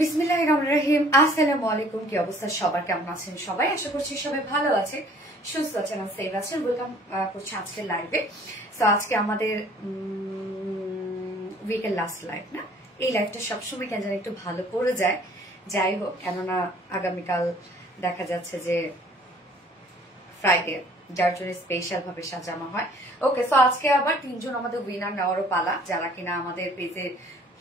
বিসমিল্লাহিররহমানিররহিম। আসসালামু আলাইকুম। কি অবস্থা সবার, কেমন আছেন সবাই? আশা করছি সবাই ভালো আছে, সুস্থ আছেন, সেফ আছেন। ওয়েলকাম করছি আজকের লাইভে। তো আজকে আমাদের উইকের লাস্ট লাইভ না, এই লাইভটা সবসময় কেন জানি একটু ভালো পড়ে যায়। যাই হোক, কেননা আগামীকাল দেখা যাচ্ছে যে ফ্রাইডে, যার জন্য স্পেশাল ভাবে সাজানো হয়। ওকে, সো আজকে আবার তিনজন আমাদের উইনার নেওয়ারও পালা, যারা কিনা আমাদের পেজের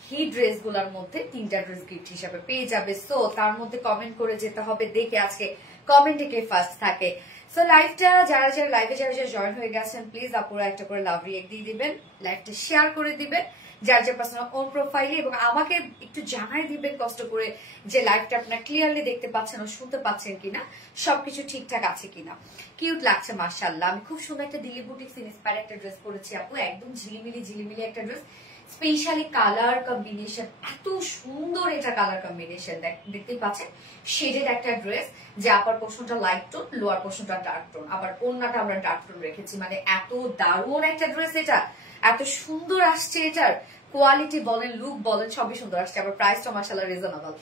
হি ড্রেস গুলার মধ্যে 3টা ড্রেস গিফট হিসাবে পেয়ে যাবে। সো তার মধ্যে কমেন্ট করে যেতে হবে, দেখে আজকে কমেন্টে কে ফার্স্ট থাকে। সো লাইভটা যারা লাইভে যারা জয়েন হয়ে গেছেন, প্লিজ আপুরা একটা করে লাভ রিয়েক্ট দিয়ে দিবেন, লাইভটা শেয়ার করে দিবেন যার যার পার্সোনাল ওন প্রোফাইলে, এবং আমাকে একটু জানাই দিবেন কষ্ট করে যে লাইভটা আপনারা ক্লিয়ারলি দেখতে পাচ্ছেন ও শুনতে পাচ্ছেন কিনা, সবকিছু ঠিকঠাক আছে কিনা। কিউট লাগছে মাশাআল্লাহ। আমি খুব সুন্দর একটা দিল্লি বুটিক্স ইন্সপায়ার একটা ড্রেস পরেছি আপু, একদম ঝিলিমিলি একটা ড্রেস, স্পেশালি কালার কম্বিনেশন, এত সুন্দর এটা কালার কম্বিনেশন দেখতে পাচ্ছেন। শেডেড একটা ড্রেস, যে আপার পোর্শনটা লাইট টোন, লোয়ার পোর্শনটা ডার্ক টোন, আবার ওড়নাটা আমরা ডার্ক টোন রেখেছি। মানে এত দারুণ একটা ড্রেস, এটা এত সুন্দর আসছে, এটার কোয়ালিটি বলেন, লুক বলেন, সবই সুন্দর আসছে। আবার প্রাইসটা মাশাআল্লাহ রিজনেবল।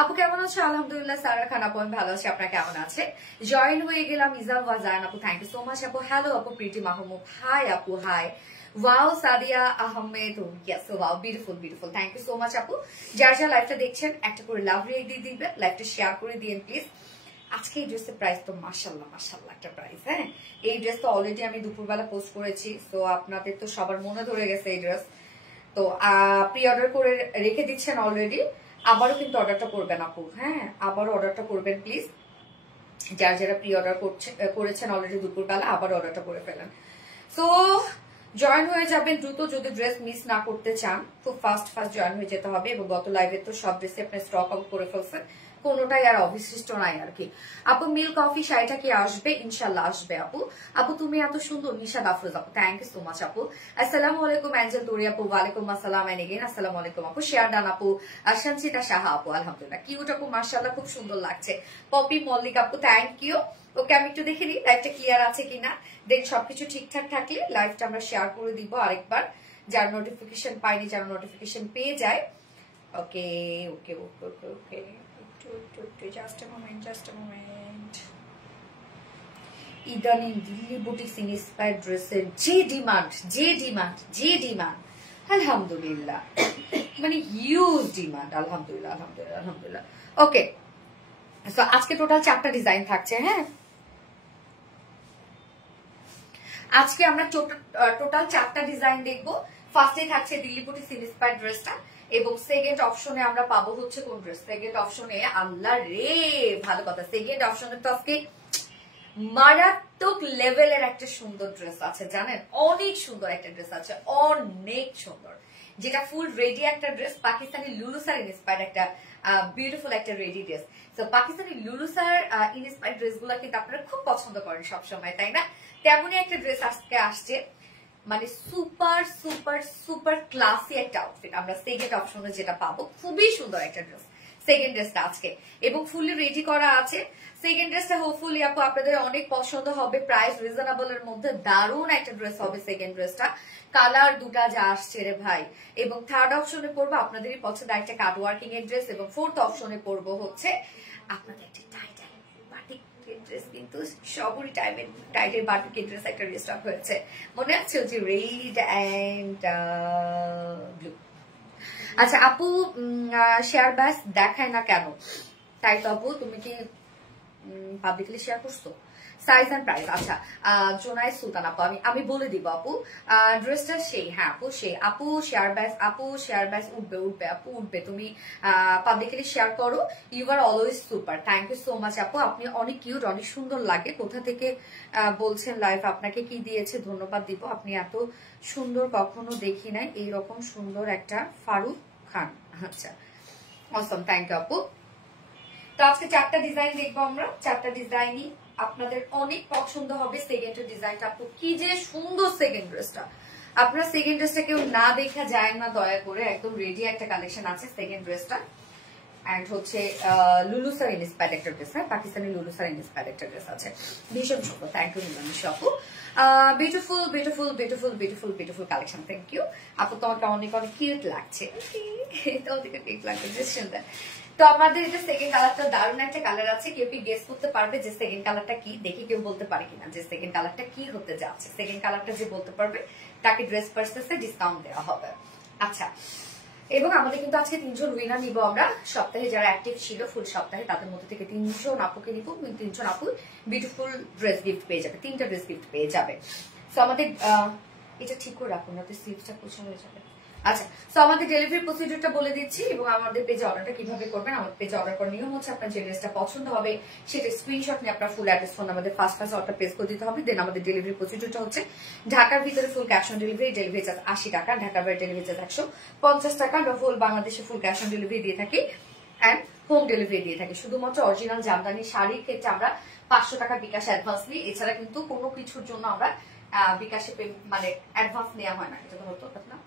আপু কেমন আছো? আলহামদুলিল্লাহ। সারা খান আপু আমি ভালো আছি, আপনার কেমন আছে? জয়েন হয়ে গেলাম ইজাম ওয়াজান আপু, থ্যাংক ইউ সো মাচ আপু। হ্যালো আপু, প্রীতি মাহমুদ, হাই আপু, hi. Wow Sadia Ahmed, yes wow, beautiful, thank you so much আপু। যারা লাইভটা দেখছেন একটা করে লাভ রিয়েক্ট দিয়ে দিবেন, লাইভটা শেয়ার করে দিন প্লিজ। আজকে এই ড্রেসের প্রাইস তো মাশাআল্লাহ একটা প্রাইস। হ্যাঁ, এই ড্রেস তো অলরেডি আমি দুপুরবেলা পোস্ট করেছি, তো আপনাদের তো সবার মনে ধরে গেছে এই ড্রেস। তো প্রি অর্ডার করে রেখে দিচ্ছেন অলরেডি, আবারও কিন্তু অর্ডারটা করবেন আপু। হ্যাঁ, আবারও অর্ডারটা করবেন প্লিজ। যারা প্রি অর্ডার করেছেন অলরেডি দুপুরবেলা, আবার অর্ডারটা করে ফেলেন। সো জয়েন হয়ে যাবেন দ্রুত, যদি ড্রেস মিস না করতে চান খুব ফাস্ট জয়েন হয়ে যেতে হবে। এবং গত লাইভে তো সব ড্রেসে আপনি স্টক আউট করে ফেলছেন, কোনোটাই আর অবশিষ্ট নাই আর কি। আপু মিল কফি শাড়িটা কি আসবে? ইনশাল্লাহ আসবে আপু। আপু তুমি এত সুন্দর, নিশাদ আফরোজ আপু, থ্যাংক ইউ সো মাচ আপু। আসসালামু আলাইকুম অ্যাঞ্জেল তোরি আপু, ওয়ালাইকুম আসসালাম এন্ড এগেইন আসসালামু আলাইকুম আপু। শেয়ার ডান আপু, সঞ্চিতা সাহা আপু, আলহামদুলিল্লাহ কিউট আপু, মাশাআল্লাহ খুব সুন্দর লাগছে। পপি মল্লিক আপু, থ্যাংক ইউ। ওকে, আমি একটু দেখে নিই লাইভটা ক্লিয়ার আছে কিনা, দেন সবকিছু ঠিকঠাক থাকলে লাইভটা আমরা শেয়ার করে দিব আরেকবার, যার নোটিফিকেশন পাইনি যেন নোটিফিকেশন পেয়ে যায়। ওকে ওকে ওকে ওকে ওকে, জাস্ট আ মোমেন্ট। ইদানিং দিল্লি বুটিক্স ইন্সপায়ার্ড ড্রেসের যে ডিমান্ড আলহামদুলিল্লাহ, মানে হিউজ ডিমান্ড, আলহামদুলিল্লাহ। ওকে, সো আজকে টোটাল 4টা ডিজাইন থাকছে। হ্যাঁ, আজকে আমরা টোটাল 4টা ডিজাইন দেখবো। ফার্স্টে থাকছে দিল্লি বুটিক্স ইন্সপায়ার্ড ড্রেসটা, এবং সেকেন্ড অপশনে আমরা পাবো হচ্ছে কোন ড্রেস? সেকেন্ড অপশনে, আল্লাহ রে ভালো কথা, সেকেন্ড অপশনে তো আজকে মারাত্মক লেভেলের একটা সুন্দর ড্রেস আছে, জানেন, অনেক সুন্দর একটা ড্রেস আছে, অনেক সুন্দর, যেটা ফুল রেডি একটা ড্রেস, পাকিস্তানি লুলুসার ইন্সপায়ার্ড একটা বিউটিফুল একটা রেডি ড্রেস। তো পাকিস্তানি লুলুসার ইন্সপায়ার্ড ড্রেস গুলা কিন্তু আপনারা খুব পছন্দ করেন সবসময়, তাই না? তেমনই একটা ড্রেস আজকে আসছে, মানে সুপার ক্লাসি একটা আউটফিট আমরা সেকেন্ড অপশনে যেটা পাবো। খুবই সুন্দর একটা ড্রেস সেকেন্ড ড্রেসটা আজকে, এবং ফুলি রেডি করা আছে। সেকেন্ড ড্রেসটা হোপফুলি আপু আপনাদের অনেক পছন্দ হবে, প্রাইস রিজনেবল এর মধ্যে দারুণ একটা ড্রেস হবে সেকেন্ড ড্রেসটা। কালার দুটা যা আসছে রে ভাই। এবং থার্ড অপশনে পড়বো আপনাদেরই পছন্দের একটা কাট ওয়ার্কিং এর ড্রেস, এবং ফোর্থ অপশনে পড়বো হচ্ছে আপনাদের একটা বাটিক ড্রেস, কিন্তু সবরই টাইটের বাটিক ড্রেস একটা রিস্টক হয়েছে, মনে আছে যে রেড এন্ড ব্লু। আচ্ছা আপু, শেয়ার ব্যাস দেখায় না কেন? তাই তো আপু, তুমি কি পাবলিকলি শেয়ার করছো? সাইজ এন্ড প্রাইস, আচ্ছা জোনাই সুলতান আপু, আমি বলে দিব আপু, ড্রেসটা সেই, হ্যাঁ আপু সেই, আপু শেয়ার ব্যাস উঠবে আপু, উঠবে, তুমি পাবলিকলি শেয়ার করো। You are always super, thank you so much আপু, আপনি অনেক কিউট, অনেক সুন্দর লাগে। কোথা থেকে বলছেন লাইভ, আপনাকে কি দিয়েছে ধন্যবাদ দিব, আপনি এত সুন্দর কখনো দেখি নাই, এইরকম সুন্দর একটা ফারুক খান। আচ্ছা অসম, থ্যাংক ইউ আপু। তো আজকে 4টা ডিজাইন দেখবো আমরা, 4টা ডিজাইনই আপনাদের অনেক পছন্দ হবে। সেকেন্ড ডিজাইনটা আপু কি যে সুন্দর, সেকেন্ড ড্রেসটা আপনারা সেকেন্ড ড্রেসটা কেউ না দেখা যায় না, দয়া করে, একদম রেডি একটা কালেকশন আছে সেকেন্ড ড্রেসটা। অ্যান্ড হচ্ছে লুলুসার ইন্সপায়ার্ড একটা ড্রেস, হ্যাঁ পাকিস্তানি লুলুসার ইন্সপায়ার্ড একটা ড্রেস আছে, ভীষণ সুন্দর। থ্যাংক ইউ নীলামিশা আপু, beautiful beautiful beautiful beautiful beautiful collection, thank you আপু, তোমাকে অনেক অনেক কিউট লাগছে, তোমাকে কিউট লাগছে, বেশ সুন্দর। তো আমাদের এটা সেকেন্ড কালারটা দারুণ একটা কালার আছে, কেউ কি গেস করতে পারবে যে সেকেন্ড কালারটা কি? দেখি কেউ বলতে পারে কিনা যে সেকেন্ড কালারটা কি হতে যাচ্ছে। সেকেন্ড কালারটা যে বলতে পারবে তাকে ড্রেস পার্সেসে ডিসকাউন্ট দেওয়া হবে। আচ্ছা, এবং আমাদের কিন্তু আজকে 3 জন উইনার নিব আমরা, সপ্তাহে যারা অ্যাক্টিভ ছিল ফুল সপ্তাহে তাদের মধ্যে থেকে 3 জন আপুকে নিব, 3 জন আপু বিউটিফুল ড্রেস গিফট পেয়ে যাবে, 3টা ড্রেস গিফট পেয়ে যাবে। সো আমাদের এটা ঠিক করে রাখুন, রাতে স্লিপসটা কোচা হয়ে যাবে। আচ্ছা, সো আমাদের ডেলিভারি প্রসিডিউরটা বলে দিচ্ছি এবং আমাদের পেজে অর্ডারটা কিভাবে করবেন। আমাদের পেজে অর্ডার করার নিয়ম হচ্ছে আপনার যে ড্রেসটা পছন্দ হবে সেটা স্ক্রিনশট নিয়ে আপনার ফুল অ্যাড্রেস ফোন আমাদের ফার্স্ট অর্ডার প্লেস করে দিতে হবে। দেন আমাদের ডেলিভারি প্রসিডিউরটা হচ্ছে ঢাকার ভিতরে full cash on delivery, delivery charge 80 টাকা, ঢাকার বাইরে ডেলিভারি চার্জ 150 টাকা। আমরা ফুল বাংলাদেশে ফুল ক্যাশ অন ডেলিভারি দিয়ে থাকি অ্যান্ড হোম ডেলিভারি দিয়ে থাকি। শুধুমাত্র অরিজিনাল জামদানি শাড়ির ক্ষেত্রে আমরা 500 টাকা বিকাশ অ্যাডভান্স নিই, এছাড়া কিন্তু কোনো কিছুর জন্য আমরা বিকাশে মানে অ্যাডভান্স নেওয়া হয় না, এটা তো হতো না,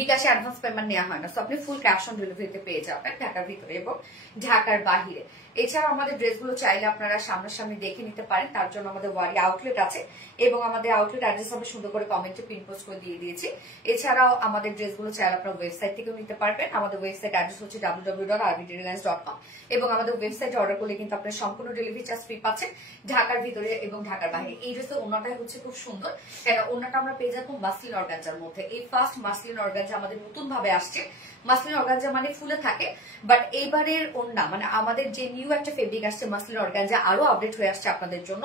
বিকাশে অ্যাডভান্স পেমেন্ট নেওয়া হয় না। সো আপনি ফুল ক্যাশ অন ডেলিভারিতে পেয়ে যাবেন ঢাকার ভিতরে এবং ঢাকার বাহিরে। এছাড়া আমাদের ড্রেসগুলো চাইলে আপনারা সামনাসামনি দেখে নিতে পারেন, তার জন্য আমাদের ওয়ারি আউটলেট আছে এবং আমাদের আউটলেট অ্যাড্রেস আমরা সুন্দর করে কমেন্টে পিন পোস্ট করে দিয়ে দিয়েছি। এছাড়াও আমাদের ড্রেসগুলো চাইলে আপনারা ওয়েবসাইট থেকেও নিতে পারবেন। আমাদের ওয়েবসাইট অ্যাড্রেস হচ্ছে www.rbdreliance.com এবং আমাদের ওয়েবসাইটে অর্ডার করলে কিন্তু আপনার সম্পূর্ণ ডেলিভারি চার্জ ফ্রি পাচ্ছেন ঢাকার ভিতরে এবং ঢাকার বাইরে। এই ড্রেসের ওনাটাই হচ্ছে খুব সুন্দর, কেন ওনাটা আমরা পেয়ে যাবো মাসলিন অর্গানজার মধ্যে। এই ফার্স্ট মাসলিন অর্গানজা আমাদের নতুন ভাবে আসছে। মাসলিন অর্গানজা মানে ফুলে থাকে, বাট এইবারের ওন্না মানে আমাদের যে নিউ একটা ফেব্রিক আসছে মাসলিন অর্গানজা আরো আপডেট হয়ে আসছে আপনাদের জন্য,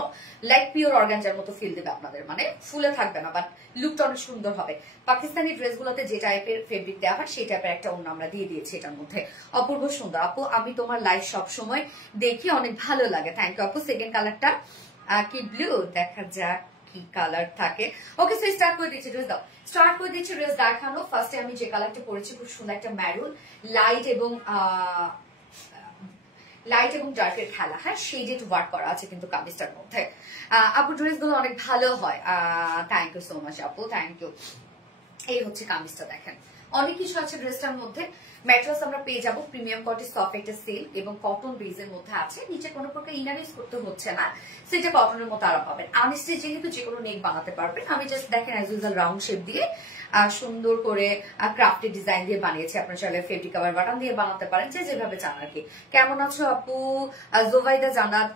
লাইক পিওর অর্গানজার মতো ফিল দেবে আপনাদের, মানে ফুলে থাকবে না বাট লুকটা অনেক সুন্দর হবে। পাকিস্তানি ড্রেসগুলোতে যে টাইপের ফেব্রিক দেওয়া হয় সেই টাইপের একটা ওন্না আমরা দিয়ে দিয়েছি এটার মধ্যে, অপূর্ব সুন্দর। আপু আমি তোমার লাইভ সব সময় দেখি, অনেক ভালো লাগে, থ্যাংক ইউ আপু। সেকেন্ড কালারটা কি ব্লু, দেখা যাক কি কালার থাকে। ওকে সো স্টার্ট করে দিচ্ছি, ড্রেস দাও, স্টার্ট করে দিচ্ছি ড্রেস দেখানো। ফার্স্টে আমি যে কালারটা পরেছি খুব সুন্দর একটা ম্যারুন, লাইট এবং ডার্কের খেলা, হ্যাঁ শেডেড ওয়ার্ক করা আছে কিন্তু কামিজটার মধ্যে। আপু ড্রেস গুলো অনেক ভালো হয়, থ্যাংক ইউ সো মাচ আপু, থ্যাংক ইউ। এই হচ্ছে কামিজটা, দেখেন অনেক কিছু আছে ড্রেসটার মধ্যে। ম্যাটেরিয়ালস আমরা পেয়ে যাবো প্রিমিয়াম কোয়ালিটি সফট একটা সিল্ক এবং কটন বেজের মধ্যে আছে, নিচে কোনো প্রকার ইনার ইউজ করতে হচ্ছে না, সেটা কটনের মতো আরাম পাবেন। আনস্টিচ যেহেতু যে কোনো নেক বানাতে পারবেন। আমি জাস্ট দেখেন অ্যাজ ইউজুয়াল রাউন্ড শেপ দিয়ে সুন্দর করে ক্রাফটেড ডিজাইন দিয়ে বানিয়েছি, আপনার চাইলে ফেব্রিক কভার বাটন দিয়ে বানাতে পারেন, যে যেভাবে চান আর কি। কেমন আছো আপু? জোবাইদা জানাত,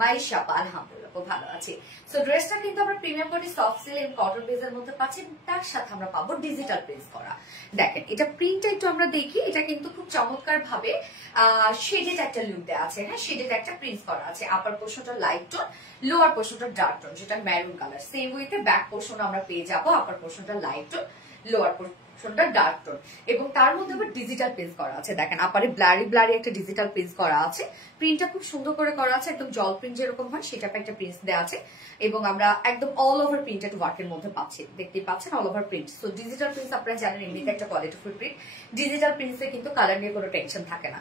মাইশাপা, আলহামদুলিল্লাহ খুব ভালো আছি। সো ড্রেসটা কিন্তু আমরা প্রিমিয়াম কোয়ালিটি সফট সিল্ক এবং কটন বেজের মধ্যে পাচ্ছি, তার সাথে আমরা পাবো ডিজিটাল প্রিন্ট করা। দেখেন এটা প্রিন্টটা একটু আমরা দেখি, এটা কিন্তু খুব চমৎকার ভাবে শেডেড একটা লুক দেওয়া আছে, হ্যাঁ শেডেড একটা প্রিন্ট করা আছে। আপার পোর্শনটা লাইট টোন, লোয়ার পোর্শনটা ডার্ক টোন, যেটা ম্যারুন কালার। সেম ওয়েতে ব্যাক পোর্শন আমরা পেয়ে যাবো, আপার পোর্শনটা লাইট টোন, লোয়ার পোর্শনটা ডার্ক টোন এবং তার মধ্যে আবার ডিজিটাল প্রিন্ট করা আছে। দেখেন আপারে ব্লারি একটা ডিজিটাল প্রিন্ট করা আছে, প্রিন্টটা খুব সুন্দর করে করা আছে, একদম জল প্রিন্ট যেরকম হয় সেটা একটা প্রিন্ট দেওয়া আছে এবং আমরা একদম অল ওভার প্রিন্টেড ওয়ার্কের মধ্যে পাচ্ছি, দেখতেই পাচ্ছেন all over print. So digital print আপনারা জানেন এমনিতে একটা কোয়ালিটিফুল প্রিন্ট, ডিজিটাল প্রিন্টসে কিন্তু কালার নিয়ে কোনো টেনশন থাকে না।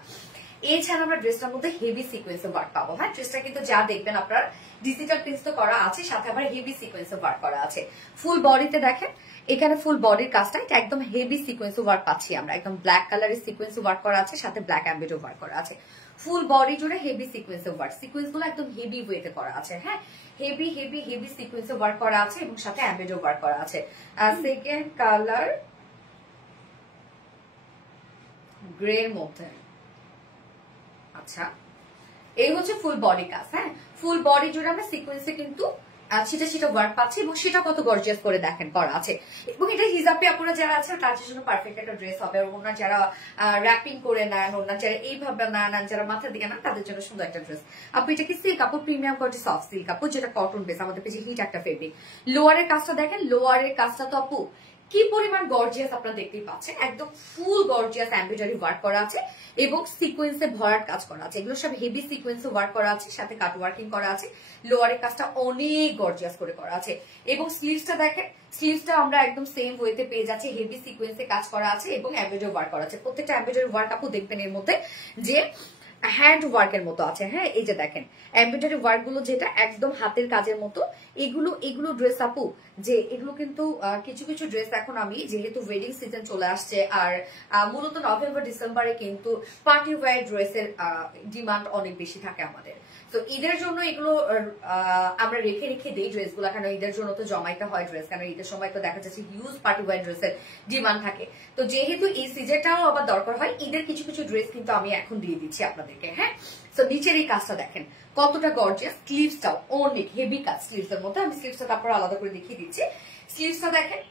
এছাড়া আমরা ড্রেসটার মধ্যে হেভি সিকোয়েন্সে ওয়ার্ক পাবো, হ্যাঁ ড্রেসটা কিন্তু যা দেখবেন আপনার ডিজিটাল প্রিন্টস তো করা আছে, সাথে আবার হেভি সিকোয়েন্সে ওয়ার্ক করা আছে। ফুল বডিতে দেখেন এখানে ফুল বডির কাজটা এটা একদম হেভি সিকোয়েন্সে ওয়ার্ক পাচ্ছি আমরা, একদম ব্ল্যাক কালারের সিকোয়েন্সে ওয়ার্ক করা আছে, সাথে ব্ল্যাক অ্যাম্বিডো ওয়ার্ক করা আছে। ফুল বডি জুড়ে হেভি সিকোয়েন্সে ওয়ার্ক, সিকোয়েন্স গুলো একদম হেভি ওয়েতে করা আছে, হ্যাঁ হেভি হেভি হেভি সিকোয়েন্সে ওয়ার্ক করা আছে এবং সাথে অ্যাম্বিডো ওয়ার্ক করা আছে। সেকেন্ড কালার গ্রে এর মধ্যে, আচ্ছা এই হচ্ছে ফুল বডি কাজ, হ্যাঁ ফুল বডি জুড়ে আমরা সিকোয়েন্সে কিন্তু ছিটা ছিটা ওয়ার্ক পাচ্ছি এবং সেটা কত গর্জিয়াস করে দেখেন করা আছে। এবং এটা হিজাবি আপুরা যারা আছে তাদের জন্য পারফেক্ট একটা ড্রেস হবে। ওনার যারা র্যাপিং করে নেন, ওনার যারা এইভাবে নেন, যারা মাথা দিয়ে নেন, তাদের জন্য সুন্দর একটা ড্রেস। আপু এটা কি সিল্ক আপু? প্রিমিয়াম কোয়ালিটি সফট সিল্ক আপু, যেটা কটন বেস, আমাদের পেজে হিট একটা ফেব্রিক। লোয়ারের কাজটা দেখেন, লোয়ারের কাজটা তো আপু কি পরিমাণ গর্জিয়াস আপনারা দেখতেই পাচ্ছেন, একদম ফুল গর্জিয়াস এমব্রয়ডারি ওয়ার্ক করা আছে এবং সিকোয়েন্সে ভরাট কাজ করা আছে। এগুলো সব হেভি সিকোয়েন্সে ওয়ার্ক করা আছে, সাথে কাট ওয়ার্কিং করা আছে। লোয়ারের কাজটা অনেক গর্জিয়াস করে করা আছে এবং স্লিভসটা দেখেন, স্লিভসটা আমরা একদম সেম ওয়েতে পেয়ে যাচ্ছি, হেভি সিকোয়েন্সে কাজ করা আছে এবং এমব্রয়ডারি ওয়ার্ক করা আছে। প্রত্যেকটা এমব্রয়ডারি ওয়ার্ক আপু দেখবেন এর মধ্যে যে হ্যান্ড ওয়ার্কের মতো আছে। হ্যাঁ, এই যে দেখেন এমব্রয়ডারি ওয়ার্ক গুলো যেটা একদম হাতের কাজের মতো, এগুলো ড্রেস আপু, যে এগুলো কিন্তু কিছু কিছু ড্রেস এখন আমি যেহেতু ওয়েডিং সিজন চলে আসছে, আর মূলত নভেম্বর ডিসেম্বরে কিন্তু পার্টি ওয়্যার ড্রেসের ডিমান্ড অনেক বেশি থাকে আমাদের। তো ঈদের জন্য এগুলো আমরা রেখে রেখে দিই ড্রেসগুলো, কারণ ঈদের জন্য তো জমাইতে হয় ড্রেস, কারণ ঈদের সময় তো দেখা যাচ্ছে হিউজ পার্টি ওয়্যার ড্রেসের ডিমান্ড থাকে। তো যেহেতু এই সিজনটাও আবার দরকার হয়, ঈদের কিছু কিছু ড্রেস কিন্তু আমি এখন দিয়ে দিচ্ছি আপনাদেরকে। হ্যাঁ, তো নিচের এই কাজটা দেখেন কতটা গর্জিয়াস, স্লিভসটাও অনেক হেভি কাজ স্লিভস এর মধ্যে। আমি স্লিভসটা তারপর আলাদা করে দেখিয়ে দিচ্ছি। স্লিভসটা দেখেন,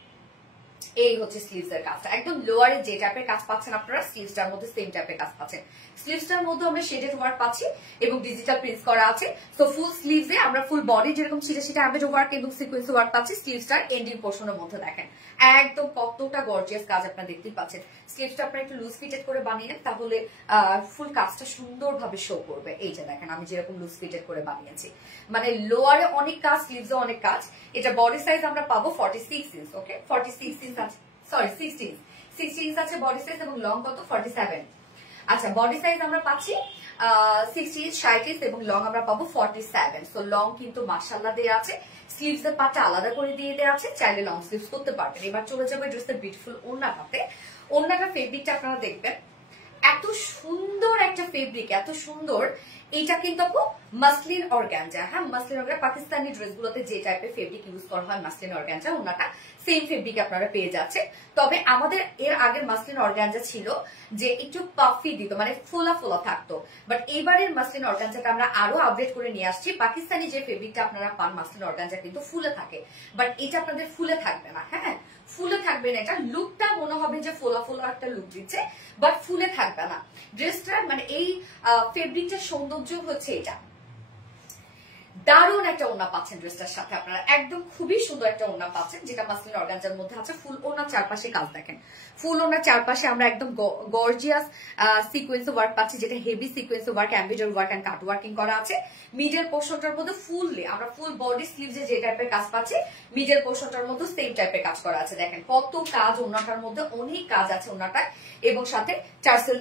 এই হচ্ছে স্লিভস এর কাজটা, একদম লোয়ারে যে টাইপের কাজ পাচ্ছেন আপনারা স্লিভসটার মধ্যে সেম টাইপের কাজ পাচ্ছেন। স্লিভসটার মধ্যে আমরা শেডেড ওয়ার্ক পাচ্ছি এবং ডিজিটাল প্রিন্টস করা আছে। সো ফুল স্লিভসে আমরা ফুল বডি যেরকম ছিটা ছিটা এমব্রয়ডারি ওয়ার্ক এবং সিকোয়েন্স ওয়ার্ক পাচ্ছি, স্লিভসটার এন্ডিং পোর্শনের মধ্যে দেখেন একদম কতটা গর্জিয়াস কাজ আপনারা দেখতেই পাচ্ছেন। স্লিভসটা আপনারা একটু লুজ ফিটেড করে বানিয়ে নেন, তাহলে ফুল কাজটা সুন্দরভাবে শো করবে। এই যে দেখেন আমি যেরকম লুজ ফিটেড করে বানিয়েছি, মানে লোয়ারে অনেক কাজ, স্লিভসে অনেক কাজ। এটা বডি সাইজ আমরা পাবো 46 ইঞ্চ। ওকে, 46 ইঞ্চ আছে, সরি 60 ইঞ্চ আছে বডি সাইজ, এবং লং কত 47। আচ্ছা, বডি সাইজ আমরা পাচ্ছি 60 ইঞ্চ 60 ইঞ্চ, এবং লং আমরা পাবো 47। সো লং কিন্তু মাশাআল্লাহ দেয়া আছে, স্লিভস এর পাটটা আলাদা করে দিয়ে দেওয়া আছে, চাইলে লং স্লিভস করতে পারবেন। এবার চলে যাবে ড্রেসের বিউটিফুল ওড়নাটাতে। ওড়নাটা ফেব্রিকটা আপনারা দেখবেন এত সুন্দর একটা ফেব্রিক, এত সুন্দর। এইটা কিন্তু আপু মাসলিন অর্গানজা। হ্যাঁ, মাসলিন অর্গানজা পাকিস্তানি ড্রেসগুলোতে যে টাইপের ফেব্রিক ইউজ করা হয় মাসলিন অর্গানজা, ওনাটা সেম ফেব্রিক আপনারা পেয়ে যাচ্ছে। তবে আমাদের এর আগের মাসলিন অর্গানজা ছিল যে একটু পাফি দিত, মানে ফোলা ফোলা থাকতো, বাট এবারের মাসলিন অর্গানজাটা আমরা আরো আপডেট করে নিয়ে আসছি। পাকিস্তানি যে ফেব্রিকটা আপনারা পান মাসলিন অর্গানজা কিন্তু ফুলে থাকে, বাট এটা আপনাদের ফুলে থাকবে না। হ্যাঁ, ফুলে থাকবে না, এটা লুকটা মনে হবে যে ফোলা ফোলা একটা লুক দিচ্ছে, বাট ফুলে থাকবে না ড্রেসটার। মানে এই ফেব্রিকটার সৌন্দর্য হচ্ছে এটা। দারুণ একটা ওড়না পাচ্ছেন ড্রেসটার সাথে আপনারা, একদম খুবই সুন্দর একটা ওড়না পাচ্ছেন, যেটা মাসলিন অর্গানজার মধ্যে আছে। ফুল ওড়নার চারপাশে কাজ দেখেন, ফুল ওড়নার চারপাশে আমরা একদম গর্জিয়াস সিকোয়েন্স ওয়ার্ক পাচ্ছি, যেটা heavy sequence work, embroidery work and cut working করা আছে। মিডল পোর্শনটার মধ্যে ফুললি আমরা ফুল বডি স্লিভসে যে টাইপের কাজ পাচ্ছি, মিডল পোর্শনটার মধ্যে সেম টাইপের কাজ করা আছে। দেখেন কত কাজ ওড়নাটার মধ্যে, অনেক কাজ আছে ওড়নাটায়, এবং সাথে চার্সেল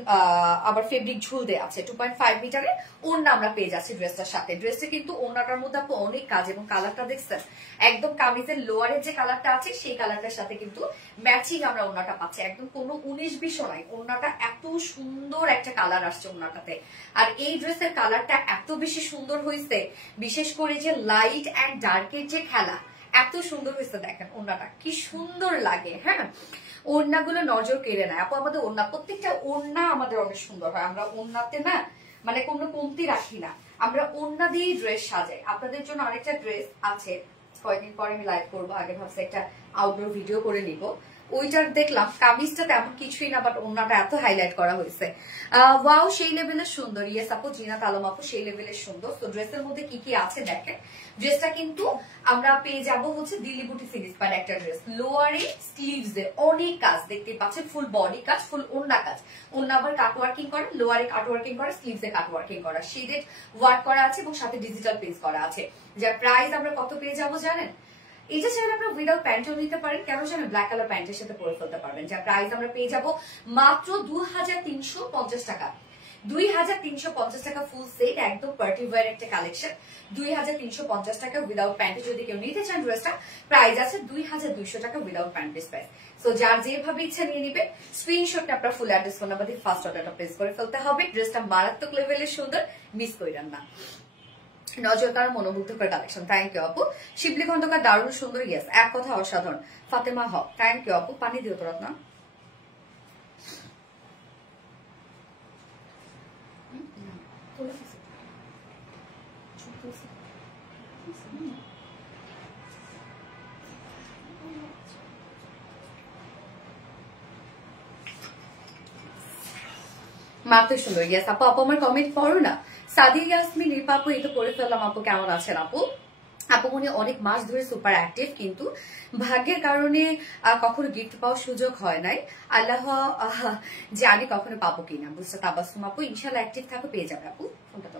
আবার ফেব্রিক ঝুল দেওয়া আছে। 2.5 মিটারের ওড়না আমরা পেয়ে যাচ্ছি ড্রেসটার সাথে। ড্রেসটা কিন্তু ওড়নাটার মধ্যে আপু অনেক কাজ, এবং কালারটা দেখছেন একদম কামিজের লোয়ারের যে কালারটা আছে সেই কালারটার সাথে কিন্তু ম্যাচিং আমরা ওড়নাটা পাচ্ছি, একদম কোনো 19-20 নয়। ওড়নাটা এত সুন্দর একটা কালার আসছে ওড়নাটাতে, আর এই ড্রেসের কালারটা এত বেশি সুন্দর হয়েছে, বিশেষ করে যে লাইট অ্যান্ড ডার্কের যে খেলা এত সুন্দর হয়েছে। দেখেন ওড়নাটা কি সুন্দর লাগে। হ্যাঁ, ওড়নাগুলো নজর কেড়ে নেয় আপু আমাদের। ওড়না প্রত্যেকটা ওড়না আমাদের অনেক সুন্দর হয়, আমরা ওড়নাতে না মানে কোনো কমতি রাখি না, আমরা ওড়না দিয়েই ড্রেস সাজাই। আপনাদের জন্য আরেকটা ড্রেস আছে, কয়েকদিন পরে আমি লাইভ করবো, আগে ভাবছি একটা আউটডোর ভিডিও করে নিব। ওইটার দেখলাম কামিজটা তেমন কিছুই না, বাট ওড়নাটা এত হাইলাইট করা হয়েছে। ওয়াও, সেই লেভেলের সুন্দর। ইয়েস আপু, জিনাত আলম আপু, সেই লেভেলের সুন্দর। তো ড্রেসের মধ্যে কি কি আছে দেখেন। ড্রেসটা কিন্তু আমরা পেয়ে যাব হচ্ছে দিল্লি বুটি সিরিজ পার একটা ড্রেস, লোয়ারে স্লিভসে অনেক কাজ দেখতে পাচ্ছেন, ফুল বডি কাজ, ফুল ওড়না কাজ। ওড়না আবার কাট ওয়ার্কিং করা, লোয়ারে কাট ওয়ার্কিং করা, স্লিভসে কাট ওয়ার্কিং করা, শেডেড ওয়ার্ক করা আছে, এবং সাথে ডিজিটাল প্রিন্ট করা আছে। যার প্রাইস আমরা কত পেয়ে যাবো জানেন? এটা চাইলে আপনারা উইদাউট প্যান্টও নিতে পারেন, কেন জানেন? ব্ল্যাক কালার প্যান্টের সাথে পরে ফেলতে পারবেন। যার প্রাইস আমরা পেয়ে যাব মাত্র 2350 টাকা। 2350 টাকা ফুল সেট, একদম পার্টি ওয়্যার একটা কালেকশন। 2350 টাকা উইদাউট প্যান্টে যদি কেউ নিতে চান ড্রেসটা, প্রাইস আছে 2200 টাকা উইদাউট প্যান্ট প্রাইস। সো যার যেভাবে ইচ্ছা নিয়ে নিবে, স্ক্রিনশটটা আপনার ফুল অ্যাড্রেস ফোন নাম্বার দিয়ে ফার্স্ট অর্ডারটা প্লেস করে ফেলতে হবে। ড্রেসটা মারাত্মক লেভেলের সুন্দর, মিস করেন না। নজর কারণ মনোমুগ্ধকর কালেকশন। থ্যাংক ইউ আপু। শিবলি খন্দকার দারুণ সুন্দর, ইয়েস, এক কথা অসাধারণ। ফাতেমা হক, থ্যাংক ইউ আপু। পানি দিও তোর না। মাত্র সুন্দর, ইয়েস আপু। আপু আমার কমেন্ট পড়ো না। সাদিয়া ইয়াসমিন রিপা আপু, এই তো পড়ে ফেললাম আপু। কেমন আছেন আপু? আপু মনে অনেক মাস ধরে সুপার অ্যাক্টিভ, কিন্তু ভাগ্যের কারণে কখনো গিফট পাওয়ার সুযোগ হয় নাই। আল্লাহ জানি কখনো পাবো কিনা। বুঝতে তাবাসুম আপু, ইনশাল্লাহ অ্যাক্টিভ থাকো, পেয়ে যাবে আপু। ফোনটা তো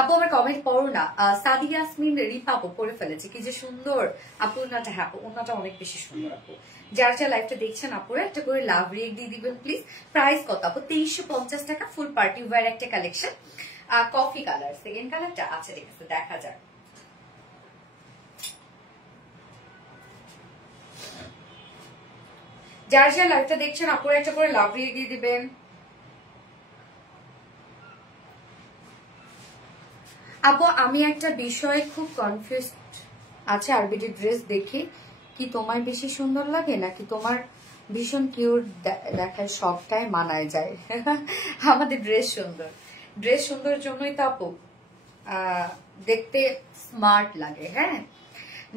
আপু আমার কমেন্ট পড়ো না। সাদিয়া ইয়াসমিন রিপা আপু পড়ে ফেলেছে, কি যে সুন্দর আপু ওনাটা। হ্যাঁ আপু, ওনাটা অনেক বেশি সুন্দর আপু। যারা যারা লাইভটা দেখছেন আপুরা একটা করে লাভ রিয়েক্ট দিয়ে দিবেন প্লিজ। প্রাইস কত আপু? 2350 টাকা, ফুল পার্টি ওয়্যার একটা কালেকশন। কফি কালার, সেকেন্ড কালারটা আছে, ঠিক আছে দেখা যাক। যারা যারা লাইভটা দেখছেন আপুরা একটা করে লাভ রিয়েক্ট দিয়ে দিবেন। আপু আমি একটা বিষয়ে খুব কনফিউজ আছে, আরবিডি ড্রেস দেখি কি তোমার বেশি সুন্দর লাগে নাকি তোমার ভীষণ কিউট দেখায় সবটাই মানায় যায়? আমাদের ড্রেস সুন্দর, ড্রেস সুন্দর জন্যই তো আপু দেখতে স্মার্ট লাগে। হ্যাঁ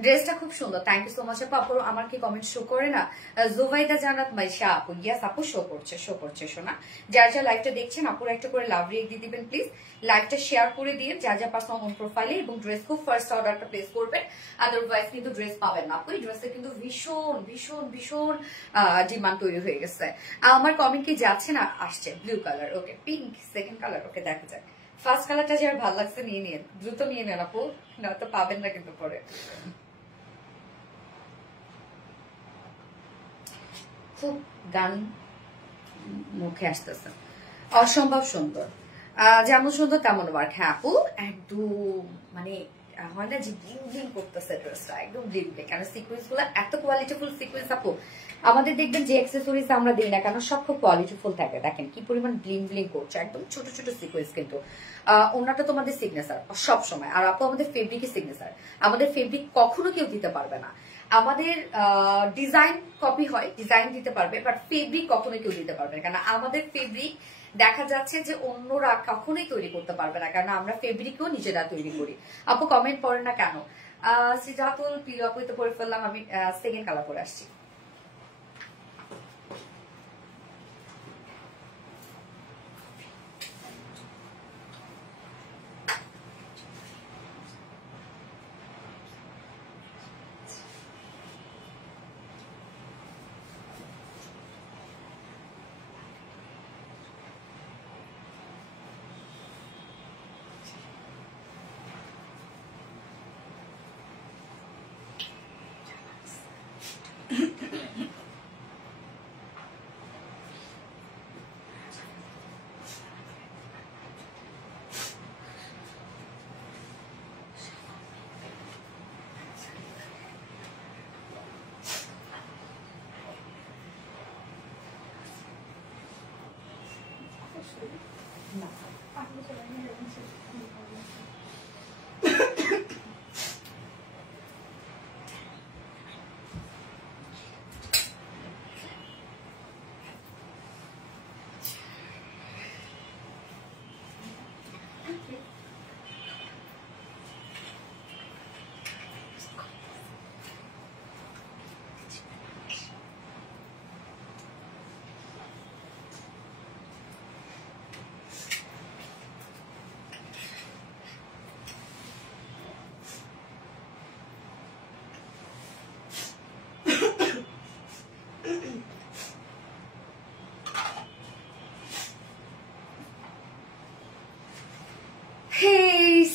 ড্রেসটা খুব সুন্দর, থ্যাংক ইউ সো মাচ আপু। আপু আমার কি কমেন্ট শো করে না? জুবাইদা জান্নাত মাইশা আপু, ইয়াস আপু শো করছে শোনা। যার যা লাইভটা দেখছেন আপুরা একটা করে লাভ রিয়েক্ট দিয়ে দিবেন প্লিজ। লাইভটা শেয়ার করে দিয়ে যা যা পার্সোনাল ওন প্রোফাইলে, এবং ড্রেস খুব ফার্স্ট অর্ডারটা প্লেস করবেন, আদারওয়াইজ কিন্তু ড্রেস পাবেন না আপু। এই ড্রেসে কিন্তু ভীষণ ভীষণ ভীষণ ডিমান্ড তৈরি হয়ে গেছে। আমার কমেন্ট কি যাচ্ছে না? আসছে। ব্লু কালার, ওকে। পিঙ্ক সেকেন্ড কালার, ওকে দেখা যাক। ফার্স্ট কালারটা যার ভালো লাগছে নিয়ে নিন, দ্রুত নিয়ে নেন আপু, না তো পাবেন না কিন্তু পরে। খুব গান মুখে আসতেছে, অসম্ভব সুন্দর, যেমন সুন্দর তেমন ওয়ার্ক। হ্যাঁ আপু একদম মানে হয় না যে ব্লিং ব্লিং করতেছে ড্রেসটা, একদম ব্লিং ব্লিং। কেন সিকুয়েন্স গুলো এত কোয়ালিটিফুল সিকুয়েন্স আপু। আমাদের দেখবেন যে অ্যাক্সেসরিজ আমরা দিই না কেন সব খুব কোয়ালিটিফুল থাকে, দেখেন কি পরিমাণ ব্লিং ব্লিং করছে, একদম ছোট ছোট সিকুয়েন্স। কিন্তু ওনাটা তোমাদের সিগনেচার সব সময়। আর আপু আমাদের ফেব্রিকই সিগনেচার, আমাদের ফেব্রিক কখনো কেউ দিতে পারবে না। আমাদের ডিজাইন কপি হয়, ডিজাইন দিতে পারবে, বাট ফেব্রিক কখনোই কেউ দিতে পারবে না, কারণ আমাদের ফেব্রিক দেখা যাচ্ছে যে অন্যরা কখনোই তৈরি করতে পারবে না, কারণ আমরা ফেব্রিকও নিজেরা তৈরি করি। আপু কমেন্ট পড়ে না কেন? সিজাতুল পিলু আপু তো পরে ফেললাম আমি, সেকেন্ড কালার পরে আসছি।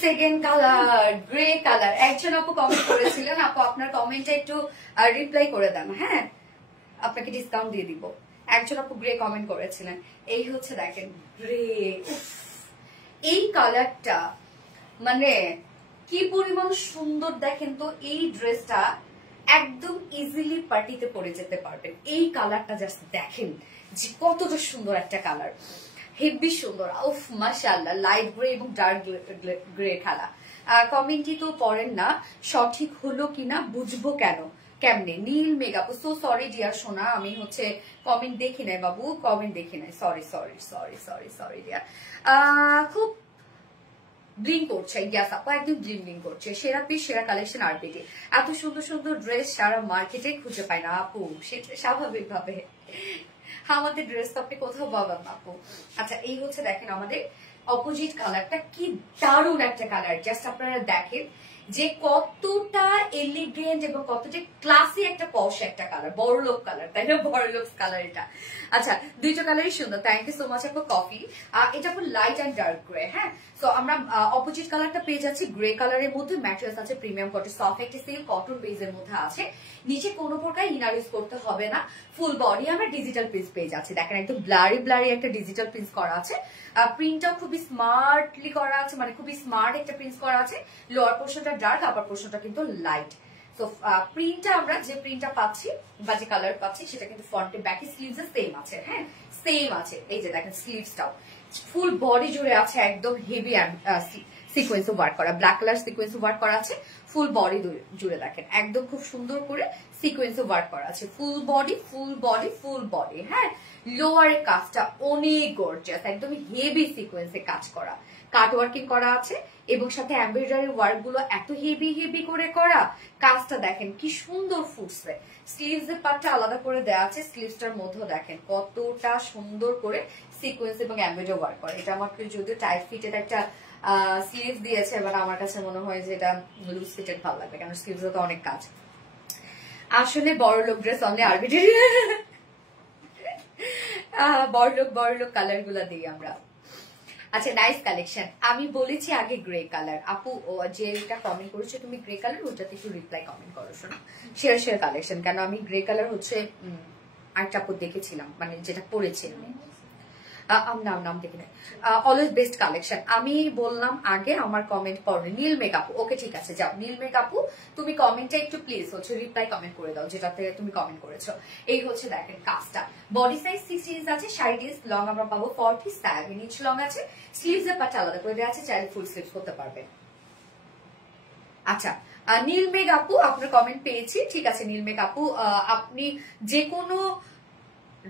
Second colour grey colour. একজন আপু কমেন্ট করেছিলেন, আপু আপনার কমেন্টটা একটু রিপ্লাই করে দেন, হ্যাঁ আপনাকে ডিসকাউন্ট দিয়ে দিব। একজন আপু গ্রে কমেন্ট করেছিলেন, এই হচ্ছে দেখেন গ্রে। এই কালারটা মানে কি পরিমাণ সুন্দর দেখেন তো। এই ড্রেসটা একদম ইজিলি পার্টিতে পরে যেতে পারবেন। এই কালারটা জাস্ট দেখেন যে কতটা সুন্দর একটা কালার, হেভি সুন্দর। উফ মাশাআল্লাহ, লাইট গ্রে এবং ডার্ক গ্রে খেলা। কমেন্টই তো পড়েন না, সঠিক হলো কিনা বুঝবো কেমনে? নীল মেগাপু, সো সরি ডিয়ার সোনা, আমি হচ্ছে কমেন্ট দেখি নাই বাবু, কমেন্ট দেখি নাই, sorry sorry sorry sorry sorry dear. খুব ব্লিং করছে, ইয়াস আপু একদম ব্লিং ব্লিং করছে। সেরা পিস সেরা কালেকশন আরবিডি। এত সুন্দর সুন্দর ড্রেস সারা মার্কেটে খুঁজে পায় না আপু, সেটা স্বাভাবিক ভাবে আমাদের ড্রেস তো আপনি কোথাও পাবেন না আপু। আচ্ছা এই হচ্ছে দেখেন আমাদের অপোজিট কালারটা, কি দারুণ একটা কালার। জাস্ট আপনারা দেখেন যে কতটা এলিগেন্ট এবং কতটা ক্লাসি একটা পশ একটা কালার, বড়লোক কালার, তাই না? বড়লোক কালার এটা। আচ্ছা, দুইটা কালারই সুন্দর। থ্যাংক ইউ সো মাচ আপু। কফি, এটা আপু লাইট অ্যান্ড ডার্ক গ্রে। হ্যাঁ, সো আমরা অপোজিট কালারটা পেয়ে যাচ্ছি গ্রে কালারের মধ্যে। ম্যাটেরিয়ালস আছে প্রিমিয়াম কটন, সফট একটা সিল্ক কটন বেজের মধ্যে আছে। নিচে কোনো প্রকার ইনার ইউজ করতে হবে না। ফুল বডি আমরা ডিজিটাল প্রিন্ট পেয়ে যাচ্ছি। দেখেন একদম ব্লারি একটা ডিজিটাল প্রিন্ট করা আছে। প্রিন্টটাও খুবই স্মার্টলি করা আছে, মানে খুবই স্মার্ট একটা প্রিন্ট করা আছে। লোয়ার পোর্শনটা ডার্ক, আপার পোর্শনটা কিন্তু লাইট। তো প্রিন্টটা আমরা যে প্রিন্টটা পাচ্ছি বা যে কালার পাচ্ছি সেটা কিন্তু ফ্রন্টে ব্যাকে স্লিভসে সেম আছে। হ্যাঁ, সেম আছে। এই যে দেখেন স্লিভসটাও ফুল বডি জুড়ে আছে একদম হেভি সিকোয়েন্স ওয়ার্ক করা, ব্ল্যাক কালার সিকোয়েন্স ওয়ার্ক করা আছে। ফুল বডি জুড়ে দেখেন একদম খুব সুন্দর করে সিকোয়েন্স ওয়ার্ক করা আছে। Full body full body full body. হ্যাঁ, লোয়ারে কাজটা অনেক গর্জিয়াস, একদম হেভি সিকোয়েন্সে কাজ করা, কাট ওয়ার্কিং করা আছে এবং সাথে এমব্রয়ডারি ওয়ার্ক গুলো এত হেভি করে করা। কাজটা দেখেন কি সুন্দর ফুটছে। স্লিভস এর পার্টটা আলাদা করে দেওয়া আছে। স্লিভসটার মধ্যেও দেখেন কতটা সুন্দর করে সিকোয়েন্স এবং এমব্রয়ডারি ওয়ার্ক করা। এটা আমাকে যদিও টাইট ফিটেড একটা স্লিভস দিয়েছে, এবার আমার কাছে মনে হয় যে এটা লুজ ফিটেড ভালো লাগবে, কারণ স্লিভস তো অনেক কাজ। আসলে বড় লোক ড্রেস অনলি আরবিট্রারি। বড় লোক কালার গুলা দিই আমরা। আচ্ছা, নাইস কালেকশন। আমি বলেছি আগে গ্রে কালার। আপু যেটা কমেন্ট করেছো তুমি গ্রে কালার, ওটাতে একটু রিপ্লাই কমেন্ট করো শোনা। শেয়ার কালেকশন, কেন আমি গ্রে কালার হচ্ছে আরেকটা আপু দেখেছিলাম, মানে যেটা পরেছিলাম নাম দেখি না। Always best collection. আমি বললাম আগে আমার কমেন্ট পড়ে নীল মেকআপু। ওকে ঠিক আছে, যাও নীল মেকআপু, তুমি কমেন্টটা একটু প্লিজ হচ্ছে রিপ্লাই কমেন্ট করে দাও যেটাতে তুমি কমেন্ট করেছো। এই হচ্ছে দেখেন কাজটা। বডি সাইজ 60 ইঞ্চ আছে, 60 ইঞ্চ লং আমরা পাবো 47 ইঞ্চ লং আছে। স্লিভস এর পার্ট আলাদা করে দেওয়া আছে, চাইলে ফুল স্লিভস করতে পারবে। আচ্ছা, নীল মেঘ আপু আপনার কমেন্ট পেয়েছি, ঠিক আছে নীল মেঘ আপু, আপনি যে কোনো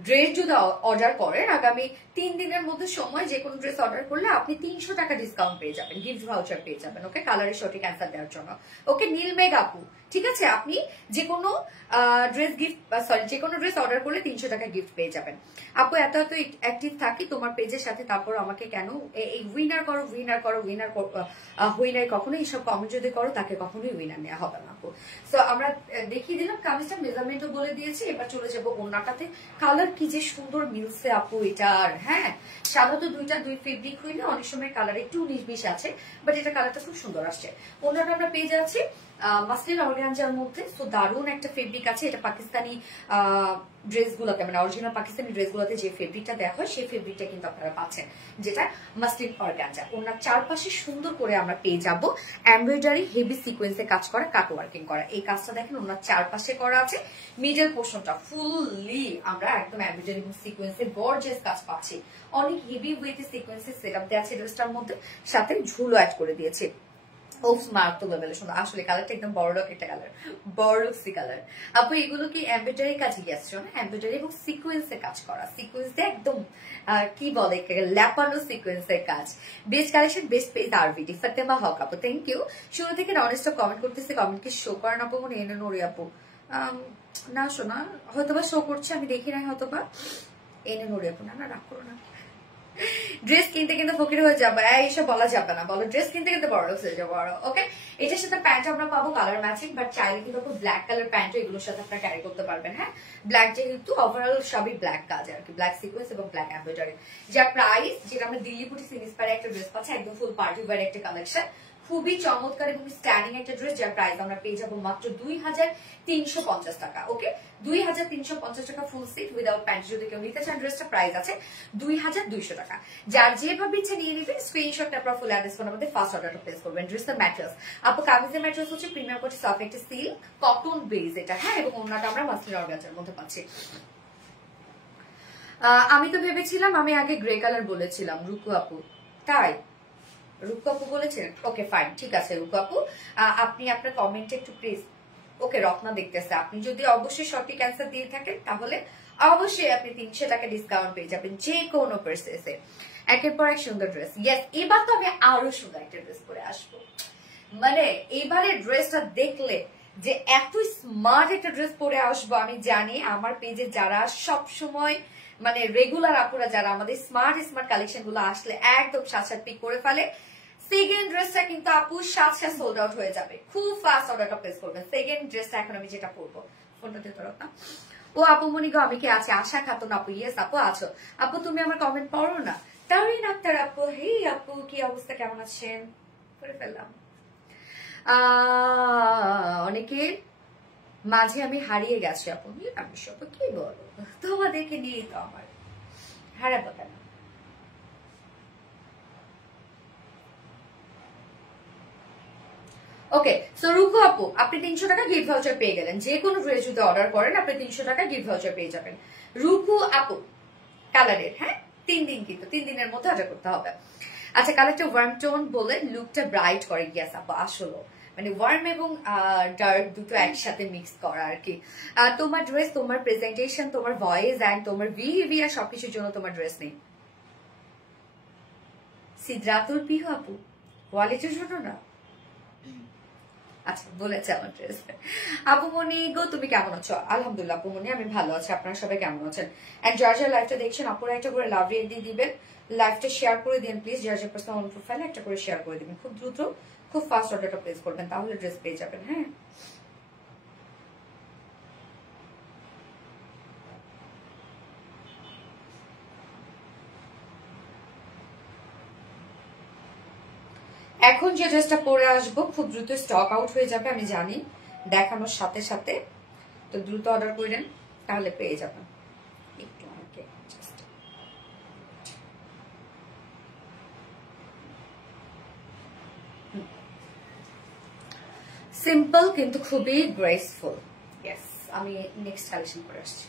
ড্রেস যদি অর্ডার করেন আগামী 3 দিনের মধ্যে সময় যে কোনো ড্রেস অর্ডার করলে আপনি 300 টাকা ডিসকাউন্ট পেয়ে যাবেন, গিফট ভাউচার পেয়ে যাবেন। ওকে, কালারের সঠিক অ্যান্সার দেওয়ার জন্য। ওকে নীল মেঘ আপু, ঠিক আছে, আপনি যে কোনো ড্রেস গিফট যে কোনো ড্রেস অর্ডার করলে 300 টাকা গিফট পেয়ে যাবেন। আপু এত অ্যাক্টিভ থাকি তোমার পেজের সাথে, তারপর আমাকে কেন এই উইনার করো উইনার কখনো এইসব কমেন্ট যদি করো তাকে কখনোই উইনার নেওয়া হবে না আপু। সো আমরা দেখিয়ে দিলাম কামিজটা, মেজারমেন্টও বলে দিয়েছি। এবার চলে যাবো ওড়নাটাতে। কালার কি যে সুন্দর মিলছে আপু এটার। হ্যাঁ, সাধারণত দুই ফেব্রিক হইলে অনেক সময় কালার একটু 19-20 আছে, বাট এটা কালারটা খুব সুন্দর আসছে। ওড়নাটা আমরা পেয়ে যাচ্ছি মাসলিন অর্গানজার মধ্যে। সো দারুণ একটা ফেব্রিক আছে। এটা পাকিস্তানি ড্রেস গুলোতে, মানে অরিজিনাল পাকিস্তানি ড্রেস গুলোতে যে ফেব্রিকটা দেওয়া হয় সেই ফেব্রিকটা কিন্তু আপনারা পাচ্ছেন, যেটা মাসলিন অর্গানজা। ওনার চারপাশে সুন্দর করে আমরা পেয়ে যাব এমব্রয়ডারি হেভি সিকোয়েন্সে কাজ করা, কাট ওয়ার্কিং করা। এই কাজটা দেখেন ওনার চারপাশে করা আছে। মিডল পোর্শনটা ফুললি আমরা একদম এমব্রয়ডারি এবং সিকোয়েন্সে গর্জিয়াস কাজ পাচ্ছি। অনেক হেভি ওয়েটে সিকোয়েন্সে সেটআপ দেওয়া আছে ড্রেসটার মধ্যে, সাথে ঝুলো অ্যাড করে দিয়েছে। আসলে কালারটা একদম বড়লোক একটা কালার, বড়লোক সি কালার। আপু এগুলো কি এমব্রয়ডারি কাজে গেছে না? এমব্রয়ডারি এবং সিকোয়েন্সে কাজ করা, সিকোয়েন্সে একদম কি বলে ল্যাপানো সিকোয়েন্সের কাজ। বেস্ট কালেকশন, বেস্ট পেজ আরবিটি। ফাতেমা হক আপু, থ্যাংক ইউ। শুরু থেকে অনেস্ট কমেন্ট করতেছে, কমেন্ট কি শো করেন আপু? মনে এনে নোরি আপু না শোনা, হয়তোবা শো করছে, আমি দেখি নাই, হয়তোবা এনে নোরি আপু। না রাগ করো না, ড্রেস কিনতে কিন্তু ফকির হয়ে যাবে, এইসব বলা যাবে না, বলো ড্রেস কিনতে কিন্তু বড় হয়ে যাবে বড়। ওকে, এটার সাথে প্যান্ট আমরা পাবো কালার ম্যাচিং, বাট চাইলে কিন্তু ব্ল্যাক কালার প্যান্ট এগুলোর সাথে আপনারা ক্যারি করতে পারবেন। হ্যাঁ, ব্ল্যাক যেহেতু ওভারঅল সবই ব্ল্যাক কাজ আর কি, ব্ল্যাক সিকোয়েন্স এবং ব্ল্যাক এমব্রয়ডারি। যার প্রাইস, যেটা আমরা দিল্লি বুটিক ইন্সপায়ার একটা ড্রেস পাচ্ছি, একদম ফুল পার্টি ওয়্যার একটা কালেকশন, খুবই চমৎকার এবং স্ট্যান্ডিং একটা ড্রেস, যার প্রাইস আমরা পেয়ে যাবো মাত্র 2350 টাকা। ওকে, 2350 টাকা ফুল সেট উইদাউট প্যান্ট। যদি কেউ নিতে চান ড্রেসটা প্রাইস আছে 2200 টাকা। যার যেভাবে ইচ্ছে নিয়ে নেবেন, স্ক্রিনশট আপনারা ফুল অ্যাড্রেস ফোন আমাদের ফার্স্ট অর্ডারটা প্লেস করবেন। ড্রেসের ম্যাটেরিয়ালস আপু, কামিজের ম্যাটেরিয়ালস হচ্ছে প্রিমিয়াম কোটি সফট একটা সিল্ক কটন বেস এটা। হ্যাঁ, এবং ওনাটা আমরা মাসলিন অর্গানজার মধ্যে পাচ্ছি। আমি তো ভেবেছিলাম আমি আগে গ্রে কালার বলেছিলাম রুকু আপু, তাই রুকু আপু বলেছেন? ওকে ফাইন, ঠিক আছে রুকু আপু, আপনি আপনার কমেন্টে একটু প্লিজ। ওকে, রত্না দেখতেছে, আপনি যদি অবশ্যই সঠিক অ্যান্সার দিয়ে থাকেন তাহলে অবশ্যই আপনি 300 টাকা ডিসকাউন্ট পেয়ে যাবেন যে কোনো পারচেজে। একের পর এক সুন্দর ড্রেস। ইয়েস, এবার তো আমি আরো সুন্দর একটা ড্রেস পরে আসবো। মানে এবারে ড্রেসটা দেখলে যে এত স্মার্ট একটা ড্রেস পরে আসবো, আমি জানি আমার পেজে যারা সব সময় মানে রেগুলার আপুরা যারা আমাদের স্মার্ট কালেকশন গুলো আসলে একদম সাত পিক করে ফেলে, সেকেন্ড ড্রেসটা কিন্তু আপু সাথে সোল্ড আউট হয়ে যাবে, খুব ফাস্ট অর্ডারটা প্লেস করবেন। সেকেন্ড ড্রেসটা এখন আমি যেটা পরবো, ফোনটা দিয়ে ধরো না। ও আপু মনি গো আমি কি আছে? আশা খাতুন আপু, ইয়েস আপু আছো। আপু তুমি আমার কমেন্ট পড়ো না। তারিন আক্তার আপু, হে আপু কি অবস্থা, কেমন আছেন? করে ফেললাম। অনেকের মাঝে আমি হারিয়ে গেছি আপু। আমি সব কি বলো, তোমাদেরকে নিয়ে তো আমার হারাবো কেন? ওকে, সো রুকু আপু আপনি 300 টাকা গিফট ভাউচার পেয়ে গেলেন। যে কোনো ড্রেস যদি অর্ডার করেন আপনি 300 টাকা গিফট ভাউচার পেয়ে যাবেন। রুকু আপু কালারের, হ্যাঁ 3 দিন, কিন্তু 3 দিনের মধ্যে অর্ডার করতে হবে। আচ্ছা, কালারটা ওয়ার্ম টোন বলে লুকটা ব্রাইট করে। ইয়াস আপু আসলে মানে ওয়ার্ম এবং ডার্ক দুটো একসাথে মিক্স করা আর কি। তোমার ড্রেস, তোমার প্রেজেন্টেশন, তোমার ভয়েস এন্ড তোমার বিহেভিয়ার সবকিছুর জন্য তোমার ড্রেস নেই। সিদ্রাতুল পিহু আপু ওয়ালেটের জন্য না? আচ্ছা বলেছে আমার ড্রেস। আপু মনি গো তুমি কেমন আছো? আলহামদুলিল্লাহ আপু মনি আমি ভালো আছি, আপনারা সবাই কেমন আছেন? এন্ড জর্জিয়া লাইভটা দেখছেন, আপুরা একটা করে লাভ রিয়েক্ট দিয়ে দিবেন, লাইভটা শেয়ার করে দিন প্লিজ। জর্জিয়া পার্সোনাল প্রোফাইলে একটা করে শেয়ার করে দিবেন, খুব দ্রুত খুব ফাস্ট অর্ডারটা প্লেস করবেন, তাহলে ড্রেস পেয়ে যাবেন। হ্যাঁ এখন যে ড্রেসটা পরে আসবো খুব দ্রুত স্টক আউট হয়ে যাবে আমি জানি, দেখানোর সাথে সাথে, তো দ্রুত অর্ডার করেন তাহলে পেয়ে যাবেন। একটু আমাকে সিম্পল কিন্তু খুবই গ্রেসফুল। ইয়েস, আমি নেক্সট কালেকশন করে আসছি।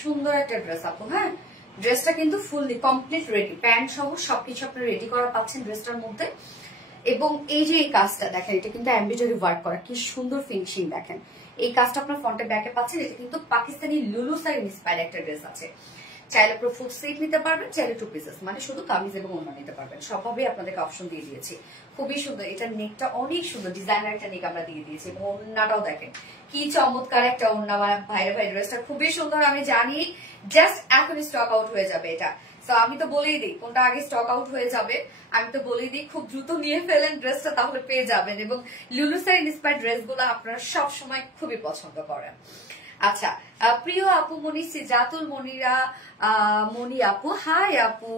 সুন্দর একটা ড্রেস আপু। হ্যাঁ ড্রেসটা কিন্তু ফুললি কমপ্লিট রেডি, প্যান্ট সহ সবকিছু আপনি রেডি করা পাচ্ছেন ড্রেসটার মধ্যে। এবং এই যে এই কাজটা দেখেন, এটা কিন্তু এমব্রয়ডারি ওয়ার্ক করা, কি সুন্দর ফিনিশিং দেখেন। এই কাজটা আপনার ফ্রন্টে ব্যাকে পাচ্ছেন। এটা কিন্তু পাকিস্তানি লুলু সাইড ইন্সপায়ার একটা ড্রেস আছে। চাইলে পুরো ফুল সেট নিতে পারবেন, চাইলে 2 পিসেস মানে শুধু কামিজ এবং ওড়না নিতে পারবেন। সবভাবেই আপনাদেরকে অপশন দিয়ে দিয়েছি, খুবই সুন্দর। এটা নেকটা অনেক সুন্দর, ডিজাইনার একটা নেক আমরা দিয়ে দিয়েছি। এবং ওড়নাটাও দেখেন কি চমৎকার একটা ওড়না। ভাইরে ভাই ড্রেসটা খুবই সুন্দর, আমি জানি জাস্ট এখন স্টক আউট হয়ে যাবে এটা। তো আমি তো বলেই দিই কোনটা আগে স্টক আউট হয়ে যাবে, আমি তো বলেই দিই খুব দ্রুত নিয়ে ফেলেন ড্রেসটা, তাহলে পেয়ে যাবেন। এবং লুলু সাইড ইন্সপায়ার ড্রেসগুলো আপনারা সবসময় খুবই পছন্দ করেন। আচ্ছা প্রিয় আপু মনি, সিজাতুল মনিরা মনি আপু, হাই আপু,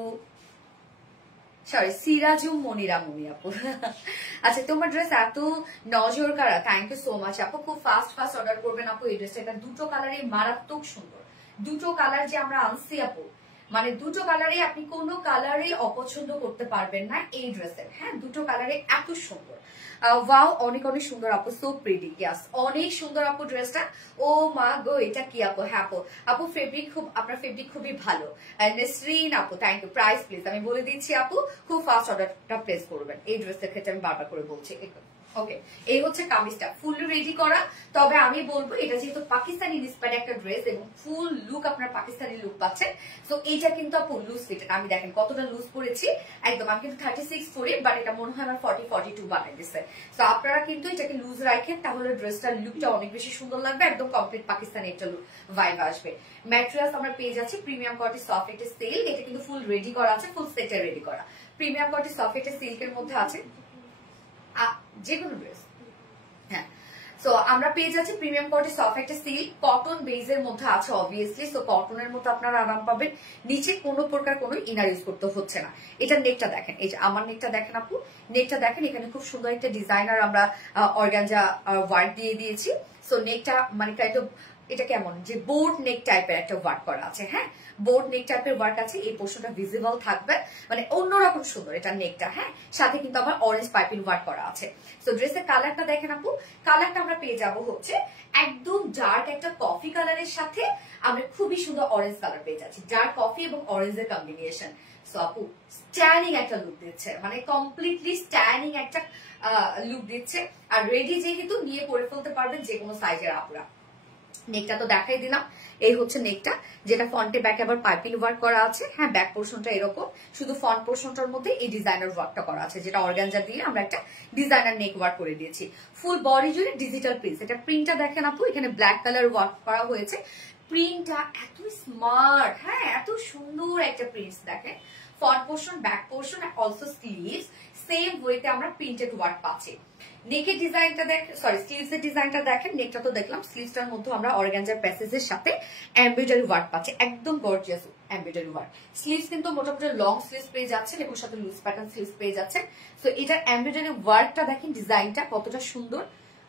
সরি সিরাজু মনিরা মনি আপু। আচ্ছা তোমার ড্রেস এত নজর কারা, থ্যাংক ইউ সো মাচ আপু। খুব ফাস্ট ফাস্ট অর্ডার করবেন আপু এই ড্রেসটা। এটা দুটো কালারই মারাত্মক সুন্দর, দুটো কালার যে আমরা আনছি আপু, মানে দুটো কালারে আপনি কোনো কালারে অপছন্দ করতে পারবেন না এই ড্রেসের। হ্যাঁ দুটো কালারে এত সুন্দর, ওয়াও অনেক অনেক সুন্দর আপু, সো প্রিটি। ইয়াস অনেক সুন্দর আপু ড্রেসটা। ও মা গো এটা কি আপু? হ্যাঁ আপু, আপু ফেব্রিক খুব, আপনার ফেব্রিক খুবই ভালো। নেসরিন আপু থ্যাংক ইউ। প্রাইস প্লিজ আমি বলে দিচ্ছি আপু, খুব ফাস্ট অর্ডারটা প্লেস করবেন এই ড্রেসের ক্ষেত্রে, আমি বারবার করে বলছি। ওকে, এই হচ্ছে কামিজটা ফুল রেডি করা। তবে আমি বলবো এটা যেহেতু পাকিস্তানি ইন্সপায়ার্ড একটা ড্রেস এবং ফুল লুক আপনার পাকিস্তানি লুক পাচ্ছেন, তো এইটা কিন্তু আপু লুজ ফিটেড। আমি দেখেন কতটা লুজ পরেছি একদম, আমি কিন্তু 36 পরি, বাট এটা মনে হয় আমার 40-42 বানাই দিচ্ছে। তো আপনারা কিন্তু এটাকে লুজ রাখেন, তাহলে ড্রেসটার লুকটা অনেক বেশি সুন্দর লাগবে, একদম কমপ্লিট পাকিস্তানি একটা ভাইব আসবে। ম্যাটেরিয়ালস আমরা পেয়ে যাচ্ছি প্রিমিয়াম কোয়ালিটি সফট একটা সিল্ক, এটা কিন্তু ফুল রেডি করা আছে, ফুল সেটে রেডি করা। প্রিমিয়াম কোয়ালিটি সফট একটা সিল্কের মধ্যে আছে যে কোনো ড্রেস। হ্যাঁ, সো আমরা পেয়ে যাচ্ছি প্রিমিয়াম কোয়ালিটি সফট একটা সিল্ক, কটন বেজের মধ্যে আছে অবভিয়াসলি। সো কটনের মধ্যে আপনারা আরাম পাবেন, নিচে কোনো প্রকার কোনো ইনার ইউজ করতে হচ্ছে না। এটা নেকটা দেখেন, এই যে আমার নেকটা দেখেন আপু, নেকটা দেখেন, এখানে খুব সুন্দর একটা ডিজাইনার আমরা অর্গানজা ওয়ার্ক দিয়ে দিয়েছি। সো নেকটা মানে এটা কেমন যে বোর্ড নেক টাইপের একটা ওয়ার্ক করা আছে। হ্যাঁ, বোর্ড নেক টাইপের ওয়ার্ক আছে, এই পোর্শনটা ভিজিবল থাকবে, মানে অন্যরকম সুন্দর এটা নেকটা। হ্যাঁ, সাথে কিন্তু আবার অরেঞ্জ পাইপিং ওয়ার্ক করা আছে। সো ড্রেসের কালারটা দেখেন আপু, কালারটা আমরা পেয়ে যাবো হচ্ছে একদম ডার্ক একটা কফি কালারের সাথে আমরা খুবই সুন্দর অরেঞ্জ কালার পেয়ে যাচ্ছি, ডার্ক কফি এবং অরেঞ্জের কম্বিনেশন। সো আপু স্ট্যানিং একটা লুক দিচ্ছে, মানে কমপ্লিটলি স্ট্যানিং একটা লুক দিচ্ছে। আর রেডি যেহেতু নিয়ে পরে ফেলতে পারবেন যে কোনো সাইজের আপুরা। নেকটা তো দেখাই দিলাম, এই হচ্ছে নেকটা, যেটা ফ্রন্টে ব্যাকে আবার পাইপিং ওয়ার্ক করা আছে। হ্যাঁ, ব্যাক পোর্শনটা এরকম, শুধু ফ্রন্ট পোর্শনটার মধ্যে এই ডিজাইনার ওয়ার্কটা করা আছে, যেটা অর্গানজা দিয়ে আমরা একটা ডিজাইনার নেক ওয়ার্ক করে দিয়েছি। ফুল বডি জুড়ে ডিজিটাল প্রিন্ট। এটা প্রিন্টটা দেখেন আপু, এখানে ব্ল্যাক কালার ওয়ার্ক করা হয়েছে। প্রিন্টটা এত স্মার্ট, হ্যাঁ এত সুন্দর একটা প্রিন্ট দেখেন। Front portion, back portion, also sleeves same ওয়েতে আমরা প্রিন্টেড ওয়ার্ক পাচ্ছি। নেকের ডিজাইনটা দেখেন, সরি স্লিভস এর ডিজাইনটা দেখেন। নেকটা তো দেখলাম, স্লিভসটার মধ্যে আমরা অর্গানজার প্যাসেজের সাথে এমব্রয়ডারি ওয়ার্ক পাচ্ছি, একদম গর্জিয়াস এমব্রয়ডারি ওয়ার্ক। স্লিভস কিন্তু মোটামুটি লং স্লিভস পেয়ে যাচ্ছেন এবং সাথে লুজ প্যাটার্ন স্লিভস পেয়ে যাচ্ছেন। সো এটার এমব্রয়ডারি ওয়ার্কটা দেখেন, ডিজাইনটা কতটা সুন্দর,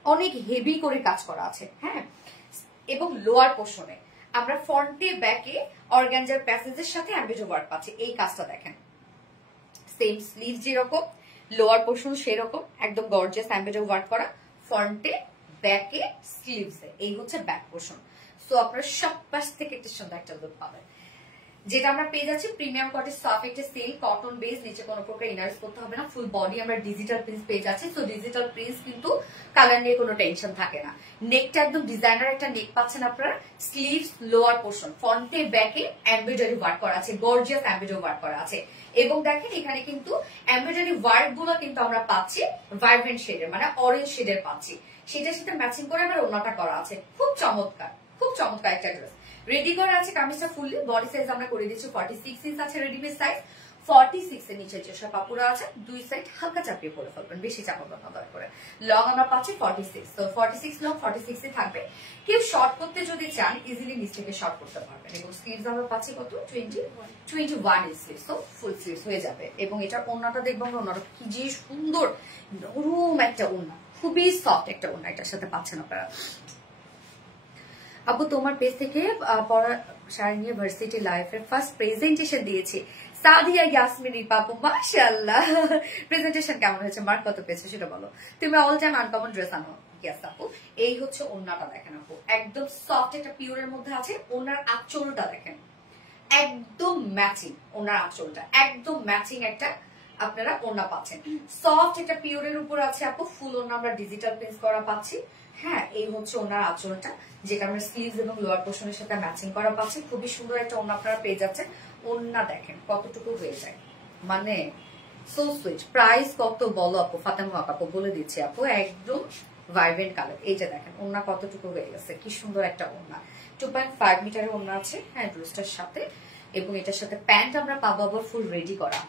অনেক হেভি করে কাজ করা আছে। হ্যাঁ, এবং লোয়ার পোর্শনে আমরা ফ্রন্টে ব্যাকে অর্গানজার প্যাসেজের সাথে এমব্রয়ডারি ওয়ার্ক পাচ্ছি। এই কাজটা দেখেন, সেম স্লিভ যেরকম, লোয়ার পোর্শন সেরকম, একদম গর্জিয়াস এমব্রয়ডারি ওয়ার্ক করা, ফ্রন্টে ব্যাকে স্লিভসে। এই হচ্ছে ব্যাক পোর্শন। সো আপনারা সব পাশ থেকে একটা সুন্দর একটা লুক পাবেন। যেটা আমরা পেয়ে যাচ্ছি প্রিমিয়াম কোয়ালিটি সফট একটা সিল্ক কটন বেস, নিচে কোনো প্রকার ইনার্স করতে হবে না। ফুল বডি আমরা ডিজিটাল প্রিন্টস পেয়ে যাচ্ছি। সো ডিজিটাল প্রিন্টস কিন্তু কালার নিয়ে কোনো টেনশন থাকে না। নেকটা একদম ডিজাইনার একটা নেক পাচ্ছেন আপনারা। স্লিভস, লোয়ার পোর্শন, ফ্রন্টে ব্যাকে এমব্রয়ডারি ওয়ার্ক করা আছে, গর্জিয়াস এমব্রয়ডারি ওয়ার্ক করা আছে। এবং দেখেন এখানে কিন্তু এমব্রয়ডারি ওয়ার্ক গুলো কিন্তু আমরা পাচ্ছি ভাইব্রেন্ট শেডের, মানে অরেঞ্জ শেডের পাচ্ছি। সেটার সাথে ম্যাচিং করে আমরা ওড়নাটা করা আছে। খুব চমৎকার, খুব চমৎকার একটা ড্রেস রেডি করা আছে। কামিজটা ফুললি বডি সাইজ আমরা করে দিচ্ছি 46 ইঞ্চ আছে রেডিমেড সাইজ। 46 এর নিচে যেসব কাপড় আছে দুই সাইড হালকা চাপিয়ে পরে ফেলবেন, বেশি চাপাবেন না দয়া করে। লং আমরা পাচ্ছি 46, তো 46 লং 46 এ থাকবে। কেউ শর্ট করতে যদি চান ইজিলি নিচ থেকে শর্ট করতে পারবেন। এবং স্লিভস আমরা পাচ্ছি কত 21 ইঞ্চ স্লিভস, তো ফুল স্লিভস হয়ে যাবে। এবং এটার ওড়নাটা দেখবেন, ওড়নাটা কি যে সুন্দর নরম একটা ওড়না, খুবই সফট একটা ওড়না এটার সাথে পাচ্ছেন আপনারা। আপু তোমার পেজ থেকে পড়া শাড়ি নিয়ে ভার্সিটি লাইফের ফার্স্ট প্রেজেন্টেশন দিয়েছি, সাদিয়া ইয়াসমিন রিপা আপু, মাশাআল্লাহ। প্রেজেন্টেশন কেমন হয়েছে, মার্ক কত পেয়েছে সেটা বলো। তুমি অল টাইম আনকমন ড্রেস আনো। ইয়েস আপু, এই হচ্ছে ওড়নাটা দেখেন আপু, একদম সফট একটা পিওরের মধ্যে আছে। ওড়নার আঁচলটা দেখেন, একদম ম্যাচিং। ওড়নার আঁচলটা একদম ম্যাচিং একটা আপনারা ওড়না পাচ্ছেন। সফট একটা পিওরের উপর আছে আপু, ফুল ওড়না আমরা ডিজিটাল প্রিন্ট করা পাচ্ছি। হ্যাঁ, এই হচ্ছে ওনার আঁচলটা, যেটা আমরা স্লিভস এবং লোয়ার পোর্শনের সাথে ম্যাচিং করা পাচ্ছি। খুবই সুন্দর একটা ওড়না আপনারা পেয়ে যাচ্ছেন। ওড়না দেখেন কতটুকু হয়ে যায়, মানে সো সুইট। প্রাইস কত বলো আপু, ফাতেমা আপু বলে দিচ্ছি আপু, একদম ভাইব্রেন্ট কালার। এই যে দেখেন ওড়না কতটুকু হয়ে গেছে, কি সুন্দর একটা ওড়না। 2.5 মিটারের ওড়না আছে হ্যাঁ ড্রেসটার সাথে। এবং এটার সাথে প্যান্ট আমরা পাবো আবার ফুল রেডি করা।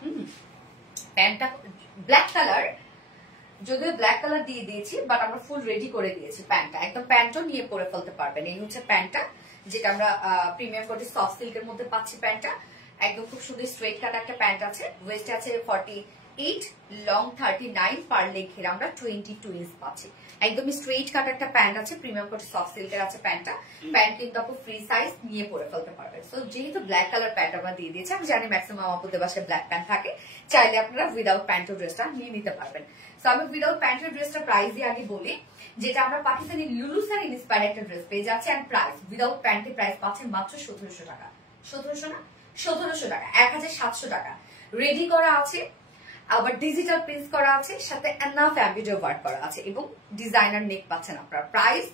প্যান্টটা ব্ল্যাক কালার, যদিও ব্ল্যাক কালার দিয়ে দিয়েছি, বাট আমরা ফুল রেডি করে দিয়েছি প্যান্টটা, একদম প্যান্টও নিয়ে পরে ফেলতে পারবেন। এই হচ্ছে প্যান্টটা, যেটা আমরা প্রিমিয়াম কোয়ালিটি সফট সিল্কের মধ্যে পাচ্ছি। প্যান্টটা একদম খুব সুন্দর স্ট্রেট কাট একটা প্যান্ট আছে। ওয়েস্ট আছে 48, লং 39, পার লেগ ঘেরা আমরা 22 ইঞ্চ পাচ্ছি। একদম স্ট্রেট কাট একটা প্যান্ট আছে, প্রিমিয়াম কোয়ালিটি সফট সিল্কের আছে প্যান্টটা। প্যান্ট কিন্তু আপু ফ্রি সাইজ নিয়ে পরে ফেলতে পারবেন। সো যেহেতু ব্ল্যাক কালার প্যান্ট আমরা দিয়ে দিয়েছি, আমি জানি ম্যাক্সিমাম আপুদের বাসায় ব্ল্যাক প্যান্ট থাকে, চাইলে আপনারা উইদাউট প্যান্টের ড্রেসটা নিয়ে নিতে পারবেন। সো আমি উইদাউট প্যান্টের ড্রেসটা প্রাইসই আগে বলি, যেটা আমরা পাকিস্তানি লুলুসার ইন্সপায়ার্ড একটা ড্রেস পেয়ে যাচ্ছি। এন্ড প্রাইস উইদাউট প্যান্টের প্রাইস পাচ্ছেন মাত্র 1700 টাকা। 1700 না 1700 টাকা, 1700 টাকা রেডি করা আছে। আবার ডিজিটাল প্রিন্ট করা আছে, সাথে এনাফ এমব্রয়ডারি ওয়ার্ক করা আছে এবং ডিজাইনার নেক পাচ্ছেন আপনারা। প্রাইস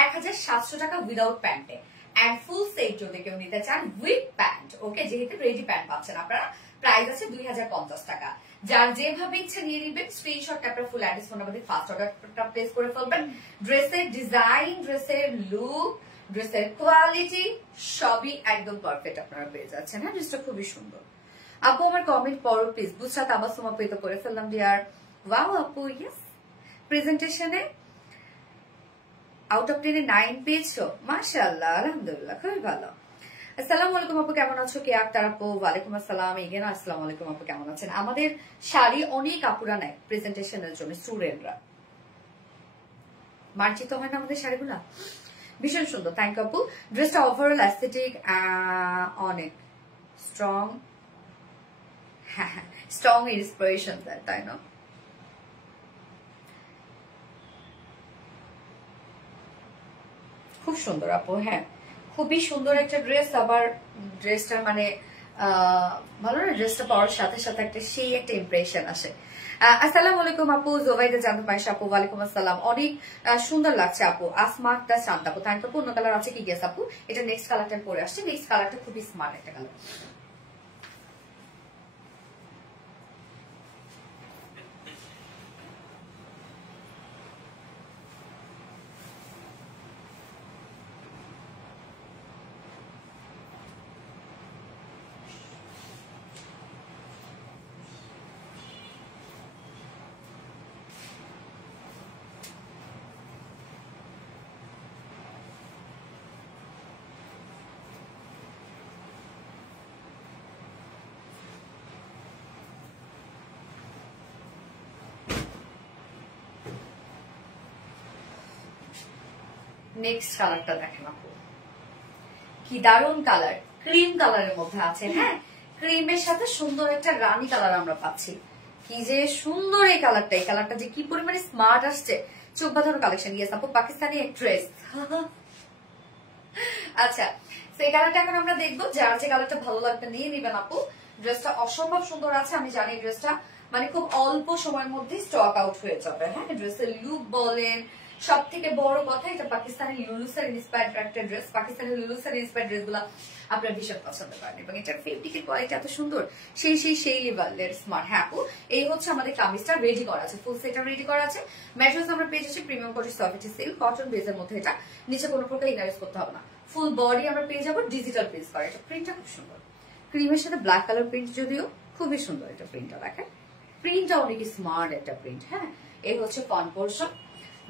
1700 টাকা উইদাউট প্যান্টে। এন্ড ফুল সেট যদি কেউ নিতে চান উইথ প্যান্ট, ওকে, যেহেতু রেডি প্যান্ট পাচ্ছেন আপনারা, প্রাইস আছে 2050 টাকা। যার যেভাবে ইচ্ছে নিয়ে নিবেন, স্ক্রিনশট আপনারা ফুল অ্যাড্রেস ফোন নাম্বার দিয়ে ফার্স্ট অর্ডারটা প্লেস করে ফেলবেন। ড্রেসের ডিজাইন, ড্রেসের লুক, ড্রেসের কোয়ালিটি সবই একদম পারফেক্ট আপনারা পেয়ে যাচ্ছেন। হ্যাঁ, ড্রেসটা খুবই সুন্দর। আপু আমার কমেন্ট পড়ো প্লিজ। বুঝছা তাবাসসুম আপু তো করে ফেললাম ডিয়ার। ওয়াও আপু, ইয়েস। প্রেজেন্টেশনে আউট অফ 10 9 পেয়েছো, মাশাআল্লাহ, আলহামদুলিল্লাহ, খুবই ভালো। আসসালামু আলাইকুম আপু, কেমন আছো? কে আক্তার আপু, ওয়ালাইকুম আসসালাম। এগেন আসসালামু আলাইকুম আপু, কেমন আছেন? আমাদের শাড়ি অনেক আপুরা নেয় প্রেজেন্টেশনের জন্য, স্টুডেন্টরা। মার্জিত হয় না আমাদের শাড়িগুলা, ভীষণ সুন্দর। থ্যাংক ইউ আপু। ড্রেসটা ওভারঅল অ্যাস্থেটিক, অনেক স্ট্রং। হ্যাঁ হ্যাঁ, স্ট্রং ইন্সপিরেশন দেয়, তাই না? খুব সুন্দর আপু, হ্যাঁ খুবই সুন্দর একটা ড্রেস। আবার ড্রেসটা মানে ভালো না, ড্রেসটা পাওয়ার সাথে সাথে একটা সেই একটা ইমপ্রেশন আসে। আসসালামু আলাইকুম আপু, জোবাইদা জানতে পারিস আপু, ওয়ালাইকুম আসসালাম। অনেক সুন্দর লাগছে আপু। আসমা আক্তার শান্ত আপু, থ্যাংক আপু। অন্য কালার আছে কি? গেস আপু, এটা নেক্সট কালারটা পরে আসছে। নেক্সট কালারটা খুবই স্মার্ট একটা কালার। নেক্সট কালারটা দেখেন আপু, কি দারুন কালার, ক্রিম কালারের মধ্যে আছে। হ্যাঁ, ক্রিমের সাথে সুন্দর একটা রানী কালার আমরা পাচ্ছি। কি যে সুন্দর এই কালারটা, এই কালারটা যে কি পরিমাণে স্মার্ট আসছে, চোখ বাঁধানো কালেকশন। ইয়েস আপু, পাকিস্তানি ড্রেস। আচ্ছা, সেই কালারটা এখন আমরা দেখবো। যার যে কালারটা ভালো লাগবে নিয়ে নিবেন আপু। ড্রেসটা অসম্ভব সুন্দর আছে। আমি জানি ড্রেসটা মানে খুব অল্প সময়ের মধ্যে স্টক আউট হয়ে যাবে। হ্যাঁ, ড্রেসের লুক বলেন, সব থেকে বড় কথা এটা পাকিস্তানি লুলুসের ইন্সপায়ার্ড একটা ড্রেস। পাকিস্তানি লুলুসের ইন্সপায়ার্ড ড্রেস গুলা আপনারা ভীষণ পছন্দ করেন এবং এটার ফেব্রিকের কোয়ালিটি এত সুন্দর, সেই লেভেলের স্মার্ট। হ্যাঁ আপু, এই হচ্ছে আমাদের কামিজটা রেডি করা আছে, ফুল সেটটা রেডি করা আছে। ম্যাটেরিয়ালস আমরা পেয়ে যাচ্ছি premium quality soft silk cotton বেসের মধ্যে। এটা নিচে কোনো প্রকার ইনার করতে হবে না। ফুল বডি আমরা পেয়ে যাবো ডিজিটাল প্রিন্ট করা। এটা প্রিন্টটা খুব সুন্দর, ক্রিমের সাথে ব্ল্যাক কালার প্রিন্ট, যদিও খুবই সুন্দর এটা প্রিন্টটা। দেখেন প্রিন্টটা অনেক স্মার্ট একটা প্রিন্ট। হ্যাঁ, এই হচ্ছে front portion,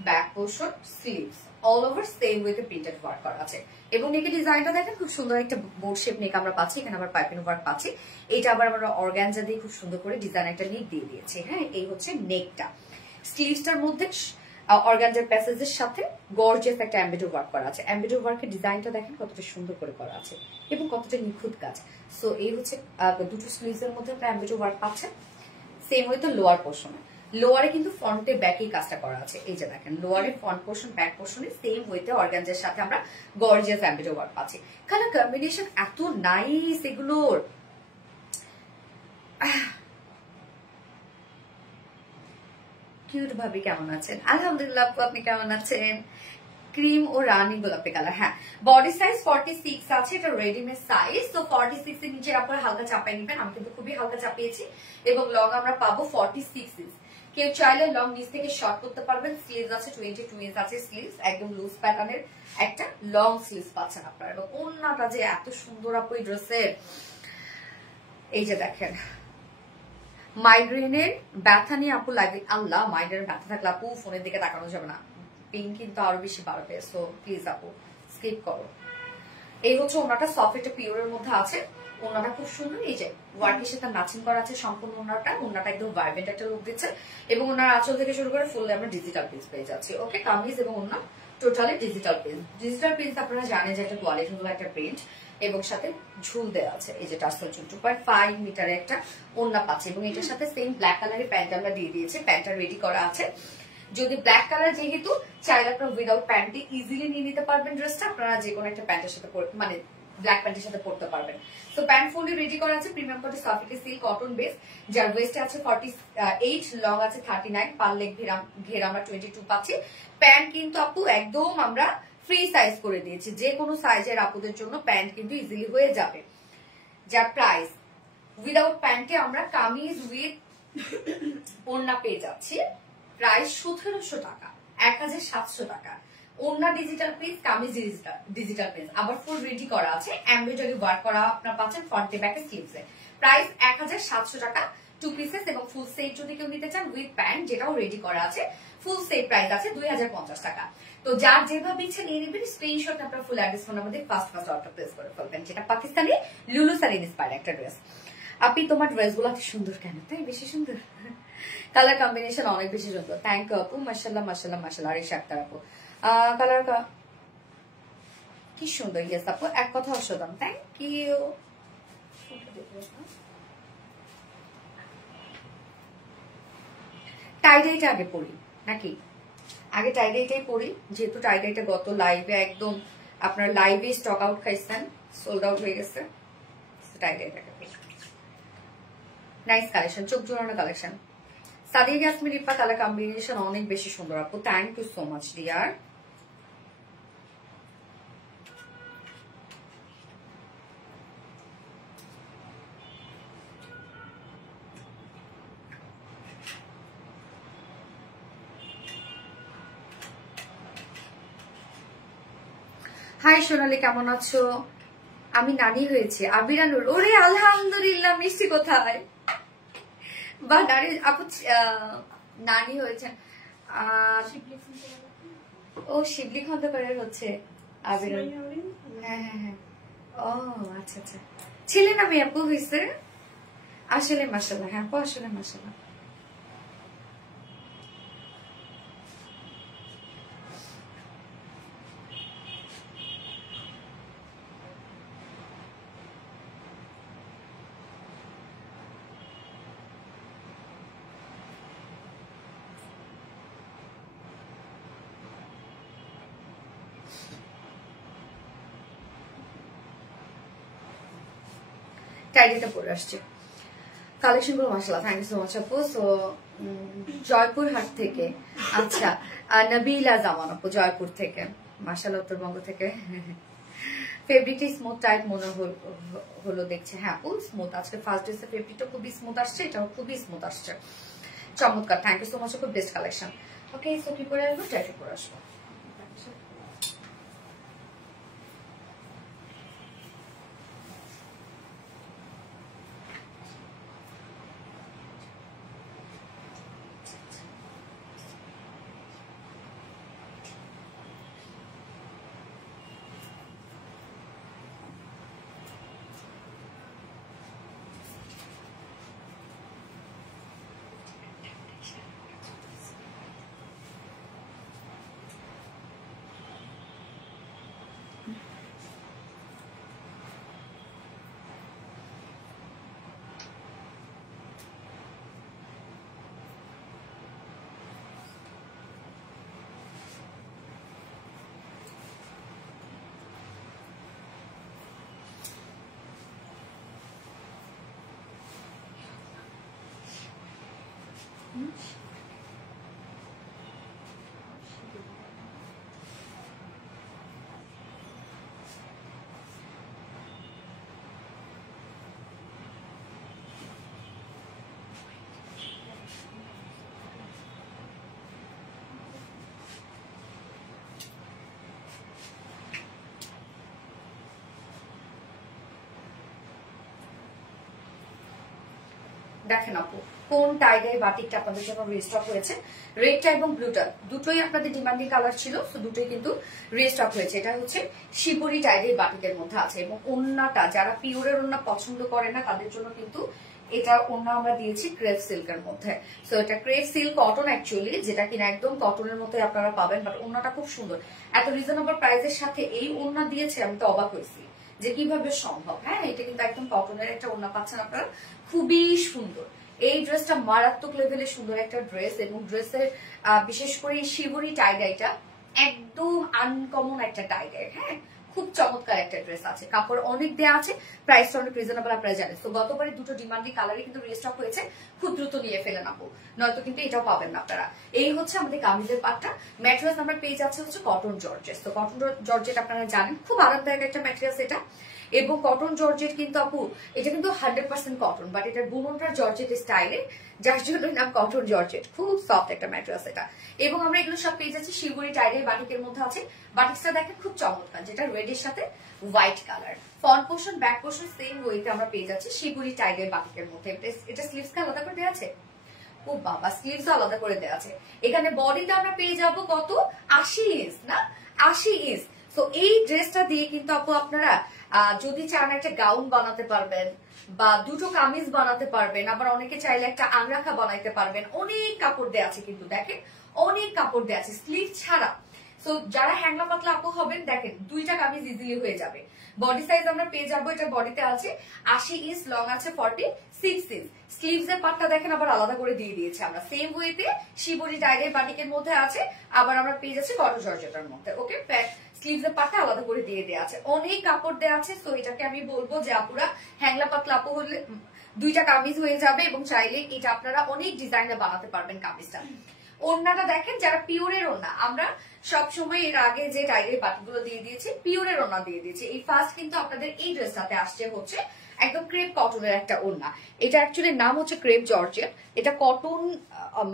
back portion, sleeves all over same with printed work করা আছে। এবং নেকের ডিজাইনটা দেখেন খুব সুন্দর একটা বোর্ড শেপ নেক আমরা পাচ্ছি। এখানে আবার পাইপিং ওয়ার্ক পাচ্ছি। এটা আবার আমরা অর্গানজা দিয়ে খুব সুন্দর করে ডিজাইন একটা নেক দিয়ে দিয়েছি। হ্যাঁ, এই হচ্ছে নেকটা। স্লিভসটার মধ্যে অর্গানজার প্যাসেজের সাথে গর্জিয়াস একটা এমব্রয়ডারি ওয়ার্ক করা আছে। এমব্রয়ডারি ওয়ার্কের ডিজাইনটা দেখেন কতটা সুন্দর করে করা আছে এবং কতটা নিখুঁত কাজ। সো এই হচ্ছে দুটো স্লিভসের মধ্যে একটা এমব্রয়ডারি ওয়ার্ক পাচ্ছেন। সেম ওই তো লোয়ার পোর্শনে, লোয়ারে কিন্তু ফ্রন্টে ব্যাকেই কাজটা করা আছে। এই যে দেখেন লোয়ারে ফ্রন্ট পোর্শন, ব্যাক পোর্শনে সেম ওয়েতে অর্গানজার সাথে আমরা গর্জিয়াস এমব্রয়ডারি ওয়ার্ক পাচ্ছি। কালার কম্বিনেশন এত নাইস এগুলোর। কিউট ভাবি কেমন আছেন? আলহামদুলিল্লাহ আপু, আপনি কেমন আছেন? ক্রিম ও রানী গোলাপি কালার। হ্যাঁ, বডি সাইজ 46 আছে, এটা রেডিমেড সাইজ। তো 46 এর নিচে আপনারা হালকা চাপাই নিবেন। আমি কিন্তু খুবই হালকা চাপিয়েছি। এবং লং আমরা পাবো 46 ইঞ্চ। কেউ চাইলে লং নিচ থেকে শর্ট করতে পারবেন। স্লিভস আছে 22 ইঞ্চ আছে স্লিভস, একদম লুজ প্যাটার্নের একটা লং স্লিভস পাচ্ছেন আপনারা। এবং ওন্নাটা যে এত সুন্দর আপু এই ড্রেসের, এই যে দেখেন মাইগ্রেনের ব্যথা নিয়ে আপু লাগে। আল্লাহ, মাইগ্রেনের ব্যথা থাকলে আপু ফোনের দিকে তাকানো যাবে না, পেইন কিন্তু আরো বেশি বাড়বে। সো প্লিজ আপু স্কিপ করো। এই হচ্ছে ওনাটা সফট একটা পিওরের মধ্যে আছে। ওনাটা খুব সুন্দর, এই যে ওয়ার্কের সাথে ম্যাচিং করা আছে সম্পূর্ণ। ওনাটা একদম ভাইব্রেন্ট একটা লুক দিচ্ছে। এবং ওনার আঁচল থেকে শুরু করে ফুল আমরা ডিজিটাল প্রিন্ট পেয়ে যাচ্ছি। ওকে, কামিজ এবং ওনা totally digital print. Digital print আপনারা জানেন যে একটা কোয়ালিটি হলো একটা প্রিন্ট এবং সাথে ঝুল দেওয়া আছে। এই যে টাসেল ঝুল 2.5 মিটারে একটা ওন্না পাচ্ছে। এবং এটার সাথে সেম ব্ল্যাক কালারের প্যান্ট আমরা দিয়ে দিয়েছি। প্যান্টটা রেডি করা আছে। যদি ব্ল্যাক কালার যেহেতু চাইলে আপনারা উইদাউট প্যান্টে ইজিলি নিয়ে নিতে পারবেন ড্রেসটা। আপনারা যে কোনো একটা প্যান্টের সাথে মানে ব্ল্যাক প্যান্টের সাথে পরতে পারবেন। তো প্যান্ট ফুললি রেডি করা আছে, প্রিমিয়াম কোয়ালিটি সাফিকে সিল্ক কটন বেস, যার ওয়েস্টে আছে 48, লং আছে 39, পার লেগ ঘের আমরা 22 পাচ্ছি। প্যান্ট কিন্তু আপু একদম আমরা ফ্রি সাইজ করে দিয়েছি, যে কোনো সাইজের আপুদের জন্য প্যান্ট কিন্তু ইজিলি হয়ে যাবে। যার প্রাইস উইদাউট প্যান্টে আমরা কামিজ উইথ ওড়না পেয়ে যাচ্ছি প্রাইস 1700 টাকা, 1700 টাকা। ওড়না digital print, kameez digital print, আবার ফুল রেডি করা আছে, এমব্রয়ডারি ওয়ার্ক করা আপনারা পাচ্ছেন ফ্রন্টে ব্যাকে স্লিভসে। প্রাইস 1700 টাকা, 2 পিসেস এবং ফুল সেট যদি কেউ নিতে চান উইথ প্যান্ট যেটাও রেডি করা আছে, ফুল সেট প্রাইস আছে 2050 টাকা। তো যার যেভাবে ইচ্ছে নিয়ে নেবেন, স্ক্রিনশট আপনার ফুল অ্যাড্রেস ফোন আমাদের ফার্স্ট অর্ডার প্লেস করে ফেলবেন। যেটা পাকিস্তানি লুলু সারি ইন্সপায়ার্ড একটা ড্রেস। আপনি তোমার ড্রেসগুলো সুন্দর কেন? তাই বেশি সুন্দর, কালার কম্বিনেশন অনেক বেশি সুন্দর। থ্যাংক ইউ আপু, মাশাআল্লাহ মাশাআল্লাহ মাশাআল্লাহ। আরিশা আক্তার আপু কালার কি সুন্দর। ইয়েস আপু, এক কথা অসাধারণ, থ্যাংক ইউ। টাইডাইটা আগে পড়ি নাকি? আগে টাইডাইটাই পড়ি, যেহেতু টাইডাইটা গত লাইভে একদম আপনার লাইভে স্টক আউট খাইছেন, সোল্ড আউট হয়ে গেছে। টাইডাইটাকে নাইস কালেকশন, চোখ জোড়ানো collection. Sadia Yasmin Ripa colour combination অনেক বেশি সুন্দর আপু, thank you so much dear. Hi Sonali, কেমন আছো? আমি নানি হয়েছি, আবিরানুর। ওরে আলহামদুলিল্লাহ, মিষ্টি কোথায়? বা নারী আপু নানি হয়েছেন। ও শিবলি খন্দকারের হচ্ছে আবিরান। হ্যাঁ হ্যাঁ হ্যাঁ, ও আচ্ছা আচ্ছা। ছেলে না মেয়ে আপু হয়েছে? আসলে মাশাআল্লাহ, হ্যাঁ আপু আসলে মাশাআল্লাহ। টাইডিটা পরে আসছে, কালেকশন গুলো মাশাআল্লাহ, থ্যাংক ইউ সো মাচ আপু। সো জয়পুরহাট থেকে, আচ্ছা নবিলা জামান আপু জয়পুর থেকে, মাশাআল্লাহ উত্তরবঙ্গ থেকে। ফেব্রিকটা স্মুথ টাইপ মনে হলো দেখছে। হ্যাঁ আপু স্মুথ, আজকে ফার্স্ট ডেসে ফেব্রিকটা খুবই স্মুথ আসছে, এটাও খুবই স্মুথ আসছে, চমৎকার। থ্যাংক ইউ সো মাচ আপু, বেস্ট কালেকশন। ওকে, সো কি করে আসবো? ট্রাই করে আসবো। দেখেন আপু, কোন টাইডাই বাটিকটা আপনাদের জন্য রিস্টক হয়েছে। রেডটা এবং ব্লুটা দুটোই আপনাদের ডিমান্ডিং কালার ছিল, তো দুটোই কিন্তু রিস্টক হয়েছে। এটা হচ্ছে শিবরি টাইডাই বাটিকের মধ্যে আছে, এবং ওন্নাটা যারা পিওরের ওন্না পছন্দ করে না তাদের জন্য কিন্তু এটা ওন্না আমরা দিয়েছি ক্রেপ সিল্কের মধ্যে। সো এটা ক্রেপ সিল্ক কটন অ্যাকচুয়ালি, যেটা কিনা একদম কটনের মধ্যে আপনারা পাবেন, বাট ওন্নাটা খুব সুন্দর। এত রিজনেবল প্রাইসের সাথে এই ওন্না দিয়েছে, আমি তো অবাক হয়েছি যে কিভাবে সম্ভব। হ্যাঁ, এটা কিন্তু একদম কটনের একটা ওন্না পাচ্ছেন আপনারা, খুবই সুন্দর। এই ড্রেসটা মারাত্মক লেভেলে সুন্দর একটা ড্রেস, এবং ড্রেসের বিশেষ করে শিবরি টাইডাইটা একদম আনকমন একটা টাইডাই। হ্যাঁ, খুব চমৎকার একটা ড্রেস আছে, কাপড় অনেক দেয়া আছে, প্রাইসটা অনেক রিজনেবল, আপনারা জানেন। তো গতবারে দুটো ডিমান্ডিং কালারই কিন্তু রিস্টক হয়েছে, খুব দ্রুত নিয়ে ফেলেন আপু, নয়তো কিন্তু এটাও পাবেন না আপনারা। এই হচ্ছে আমাদের কামিজের পাটটা। ম্যাটেরিয়ালস আমরা পেয়ে যাচ্ছে হচ্ছে কটন জর্জেট। তো কটন জর্জেট আপনারা জানেন খুব আরামদায়ক একটা ম্যাটেরিয়ালস এটা, এবং কটন জর্জেট কিন্তু আপু এটা কিন্তু 100% কটন, বাট এটার বুননটা জর্জেট স্টাইলে, যার জন্য নাম কটন জর্জেট। খুব সফট একটা ম্যাটেরিয়ালস এটা, এবং আমরা এগুলো সব পেয়ে যাচ্ছি শিবরি টাইডের বাটিকের মধ্যে আছে। বাটিকটা দেখেন খুব চমৎকার, যেটা রেড এর সাথে white colour. Front portion back portion same ওয়েতে আমরা পেয়ে যাচ্ছি শিবরি টাইডের বাটিকের মধ্যে। এটা স্লিভস কে আলাদা করে দেওয়া আছে, ও বাবা স্লিভস আলাদা করে দেওয়া আছে। এখানে বডিতে আমরা পেয়ে যাব কত, 80 ইঞ্চ না, 80 ইঞ্চ। তো এই ড্রেসটা দিয়ে কিন্তু আপু আপনারা যদি চান একটা গাউন বানাতে পারবেন, বা দুটো কামিজ বানাতে পারবেন, আবার অনেকে চাইলে একটা আংরাখা বানাইতে পারবেন। অনেক কাপড় দেওয়া আছে কিন্তু, দেখেন অনেক কাপড় দেওয়া আছে স্লিভ ছাড়া। সো যারা হ্যাংলা পাতলা আপু হবেন, দেখেন দুইটা কামিজ ইজিলি হয়ে যাবে। বডি সাইজ আমরা পেয়ে যাবো, এটা বডিতে আছে 80 ইঞ্চ, লং আছে 46 ইঞ্চ। স্লিভস এর পার্টটা দেখেন আবার আলাদা করে দিয়ে দিয়েছে আমরা, সেম ওয়েতে শিবরি টাইডের বাটিকের মধ্যে আছে, আবার আমরা পেয়ে যাচ্ছি কটন জর্জেটের মধ্যে। ওকে, স্লিভস এর পার্টটা আলাদা করে দিয়ে দেওয়া আছে, অনেক কাপড় দেওয়া আছে। সো এটাকে আমি বলবো যে আপুরা হ্যাংলা পাতলা আপু হলে দুইটা কামিজ হয়ে যাবে, এবং চাইলে এটা আপনারা অনেক ডিজাইনে বানাতে পারবেন কামিজটা। ওড়নাটা দেখেন, যারা পিওরের ওড়না, আমরা সবসময় এর আগে যে টাইডের বাটিগুলো দিয়ে দিয়েছি পিওরের ওড়না দিয়ে দিয়েছি, এই ফার্স্ট কিন্তু আপনাদের এই ড্রেসটাতে আসছে হচ্ছে একদম ক্রেপ কটনের একটা ওড়না। এটা অ্যাকচুয়ালি নাম হচ্ছে ক্রেপ জর্জেট। এটা কটন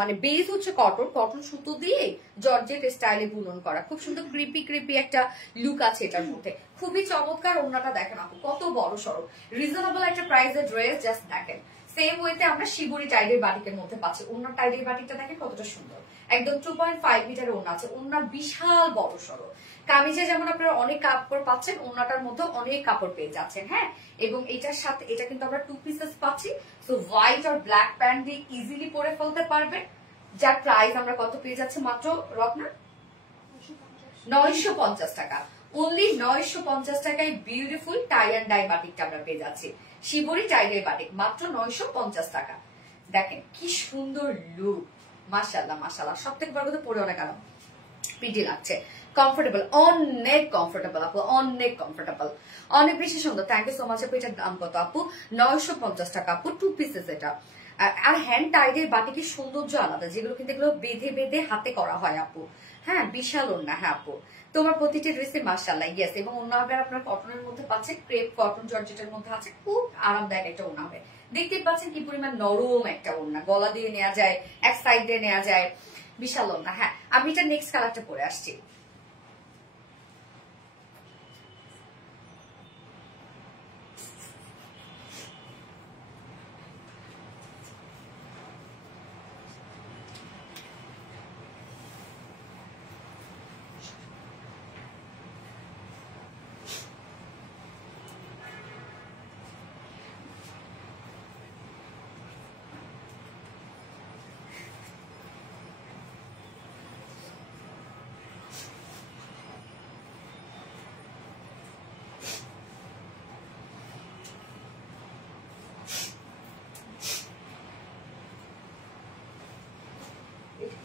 মানে বেস হচ্ছে কটন, কটন সুতো দিয়ে জর্জেট স্টাইলে বুনন করা, খুব সুন্দর ক্রিপি ক্রিপি একটা লুক আছে এটার মধ্যে, খুবই চমৎকার। ওড়নাটা দেখেন আপু কত বড় সড়ো, রিজনেবল একটা প্রাইসের ড্রেস, জাস্ট দেখেন। সেম ওয়েতে আমরা শিবরি টাইডের বাটিকের মধ্যে পাচ্ছি। ওড়নার টাইডের বাটিকটা দেখেন কতটা সুন্দর, একদম 2.5 মিটারের ওড়না আছে, ওড়না বিশাল বড় সড়ো। কামিজে যেমন আপনারা অনেক কাপড় পাচ্ছেন, ওড়নাটার মধ্যে অনেক কাপড় পেয়ে যাচ্ছেন। হ্যাঁ, এবং এটার সাথে এটা কিন্তু আমরা 2 পিসেস পাচ্ছি। সো হোয়াইট আর ব্ল্যাক প্যান্ট দিয়ে ইজিলি পরে ফেলতে পারবেন। যার প্রাইস আমরা কত পেয়ে যাচ্ছে মাত্র রত্না, 950 টাকা। অনলি 950 টাকায় বিউটিফুল টাই অ্যান্ড ডাই বাটিকটা আমরা পেয়ে যাচ্ছি। শিবরি টাইডের বাটিক মাত্র 950 টাকা। দেখেন কি সুন্দর লুক, মাশাআল্লাহ মাশাআল্লাহ। সব থেকে বড় কথা পরে অনেক আরাম, প্রিটি লাগছে, কমফোর্টেবল, অনেক কমফোর্টেবল আপু, অনেক কমফোর্টেবল, অনেক বেশি সুন্দর। থ্যাংক ইউ সো মাচ আপু। এটার দাম কত আপু, 950 টাকা আপু, 2 পিসেস এটা। আর হ্যান্ড টাইডের বাটিকের সৌন্দর্য আলাদা, যেগুলো কিন্তু এগুলো বেঁধে বেঁধে হাতে করা হয় আপু। হ্যাঁ, বিশাল ওড়না। হ্যাঁ আপু, তোমার প্রতিটি ড্রেসে মাশাআল্লাহ, ইয়েস। এবং ওড়না হবে আপনার কটনের মধ্যে পাচ্ছেন, ক্রেপ কটন জর্জেটের মধ্যে আছে, খুব আরামদায়ক একটা ওড়না হবে। দেখতে পাচ্ছেন কি পরিমাণ নরম একটা ওড়না, গলা দিয়ে নেওয়া যায়, এক সাইড দিয়ে নেওয়া যায়, বিশাল ওড়না। হ্যাঁ, আমি এটা নেক্সট কালারটা পরে আসছি।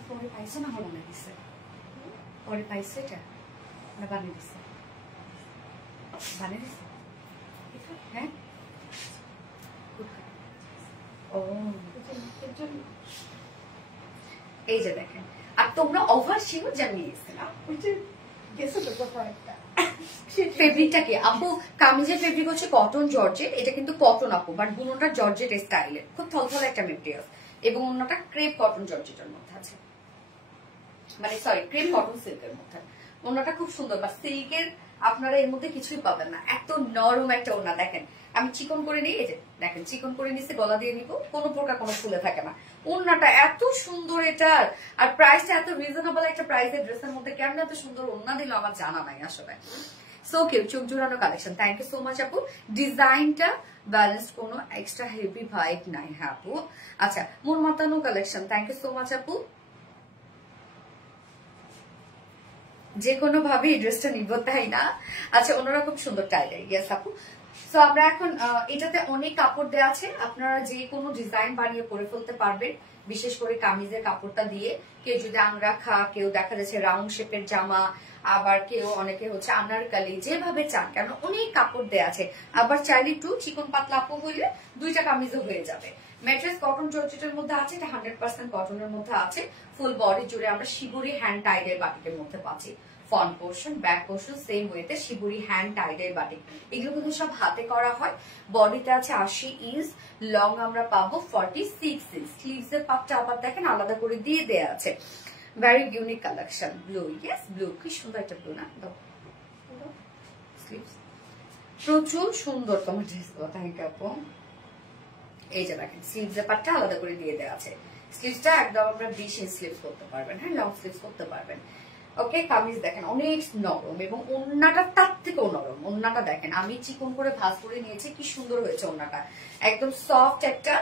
পরে পাইছে না, বানিয়ে দিচ্ছে, পরে পাইছে, এটা না বানিয়ে দিচ্ছে, বানিয়ে দিচ্ছে। হ্যাঁ, ও এই যে দেখেন। আর তোমরা ওভার শিওর জানিয়ে গেছে না, ফেব্রিকটা কি আপু? কামিজের ফেব্রিক হচ্ছে কটন জর্জেট, এটা কিন্তু কটন আপু, বাট বুননটা জর্জেট স্টাইলের, খুব থলথল একটা মেটেরিয়াল, এবং অন্যটা ক্রেপ কটন জর্জেটের মধ্যে আছে, মানে সরি ক্রেপ কটন সিল্কের মধ্যে। ওড়নাটা খুব সুন্দর, বা সিল্কের আপনারা এর মধ্যে কিছুই পাবেন না, এত নরম একটা ওড়না। দেখেন আমি চিকন করে নিই, এই যে দেখেন চিকন করে নিচ্ছি, গলা দিয়ে নিব, কোনো প্রকার কোনো ফুলে থাকে না। ওড়নাটা এত সুন্দর এটার, আর প্রাইসটা এত রিজনেবল একটা প্রাইসের ড্রেসের মধ্যে কেমন এত সুন্দর ওড়না দিল আমার জানা নাই আসলে। সো কিউট, চোখ জোড়ানো collection. Thank you so much আপু। ডিজাইনটা ব্যালেন্স, কোনো এক্সট্রা হেভি ভাইব নাই। হ্যাঁ আপু, আচ্ছা মন মাতানো collection. Thank you so much আপু। যে কোনো ভাবে এই ড্রেসটা নিব তাই না? আচ্ছা, অন্যরকম সুন্দর টাইডাই, ইয়েস আপু। সো আমরা এখন এটাতে অনেক কাপড় দেওয়া আছে, আপনারা যে কোনো ডিজাইন বানিয়ে পরে ফেলতে পারবেন, বিশেষ করে কামিজের কাপড়টা দিয়ে। কেউ যদি আংরাখা, কেউ দেখা যাচ্ছে রাউন্ড শেপের জামা, আবার কেউ অনেকে হচ্ছে আনারকালি, যেভাবে চান কেন অনেক কাপড় দেওয়া আছে। আবার চাইলে একটু চিকন পাতলা আপু হইলে দুইটা কামিজও হয়ে যাবে। ম্যাট্রেস কটন জর্জেটের মধ্যে আছে, এটা 100% কটনের মধ্যে আছে। ফুল বডি জুড়ে আমরা শিবুরি হ্যান্ড টাইডের বাটিকের মধ্যে পাচ্ছি। Front portion, back portion same ওয়েতে শিবুরি হ্যান্ড টাইডের বাটিক। এগুলো কিন্তু সব হাতে করা হয়। বডিতে আছে 80 ইঞ্চ, লং আমরা পাবো 46 ইঞ্চ। স্লিভস এর পাটটা আবার দেখেন আলাদা করে দিয়ে দেয়া আছে। Very unique collection. Blue, yes blue, কি সুন্দর একটা ব্লু না? স্লিভস প্রচুর সুন্দর তোমার ড্রেসগুলো। থ্যাংক ইউ আপু। এই যে দেখেন স্লিভস এর পাটটা আলাদা করে দিয়ে দেওয়া আছে। স্লিভসটা একদম আপনারা 20 ইঞ্চ স্লিভস করতে পারবেন, হ্যাঁ লং স্লিভস করতে পারবেন। ওকে, কামিজ দেখেন অনেক নরম এবং ওন্নাটা তার থেকেও নরম। ওন্নাটা দেখেন আমি চিকন করে ভাঁজ করে নিয়েছি, কি সুন্দর হয়েছে ওন্নাটা। একদম সফট একটা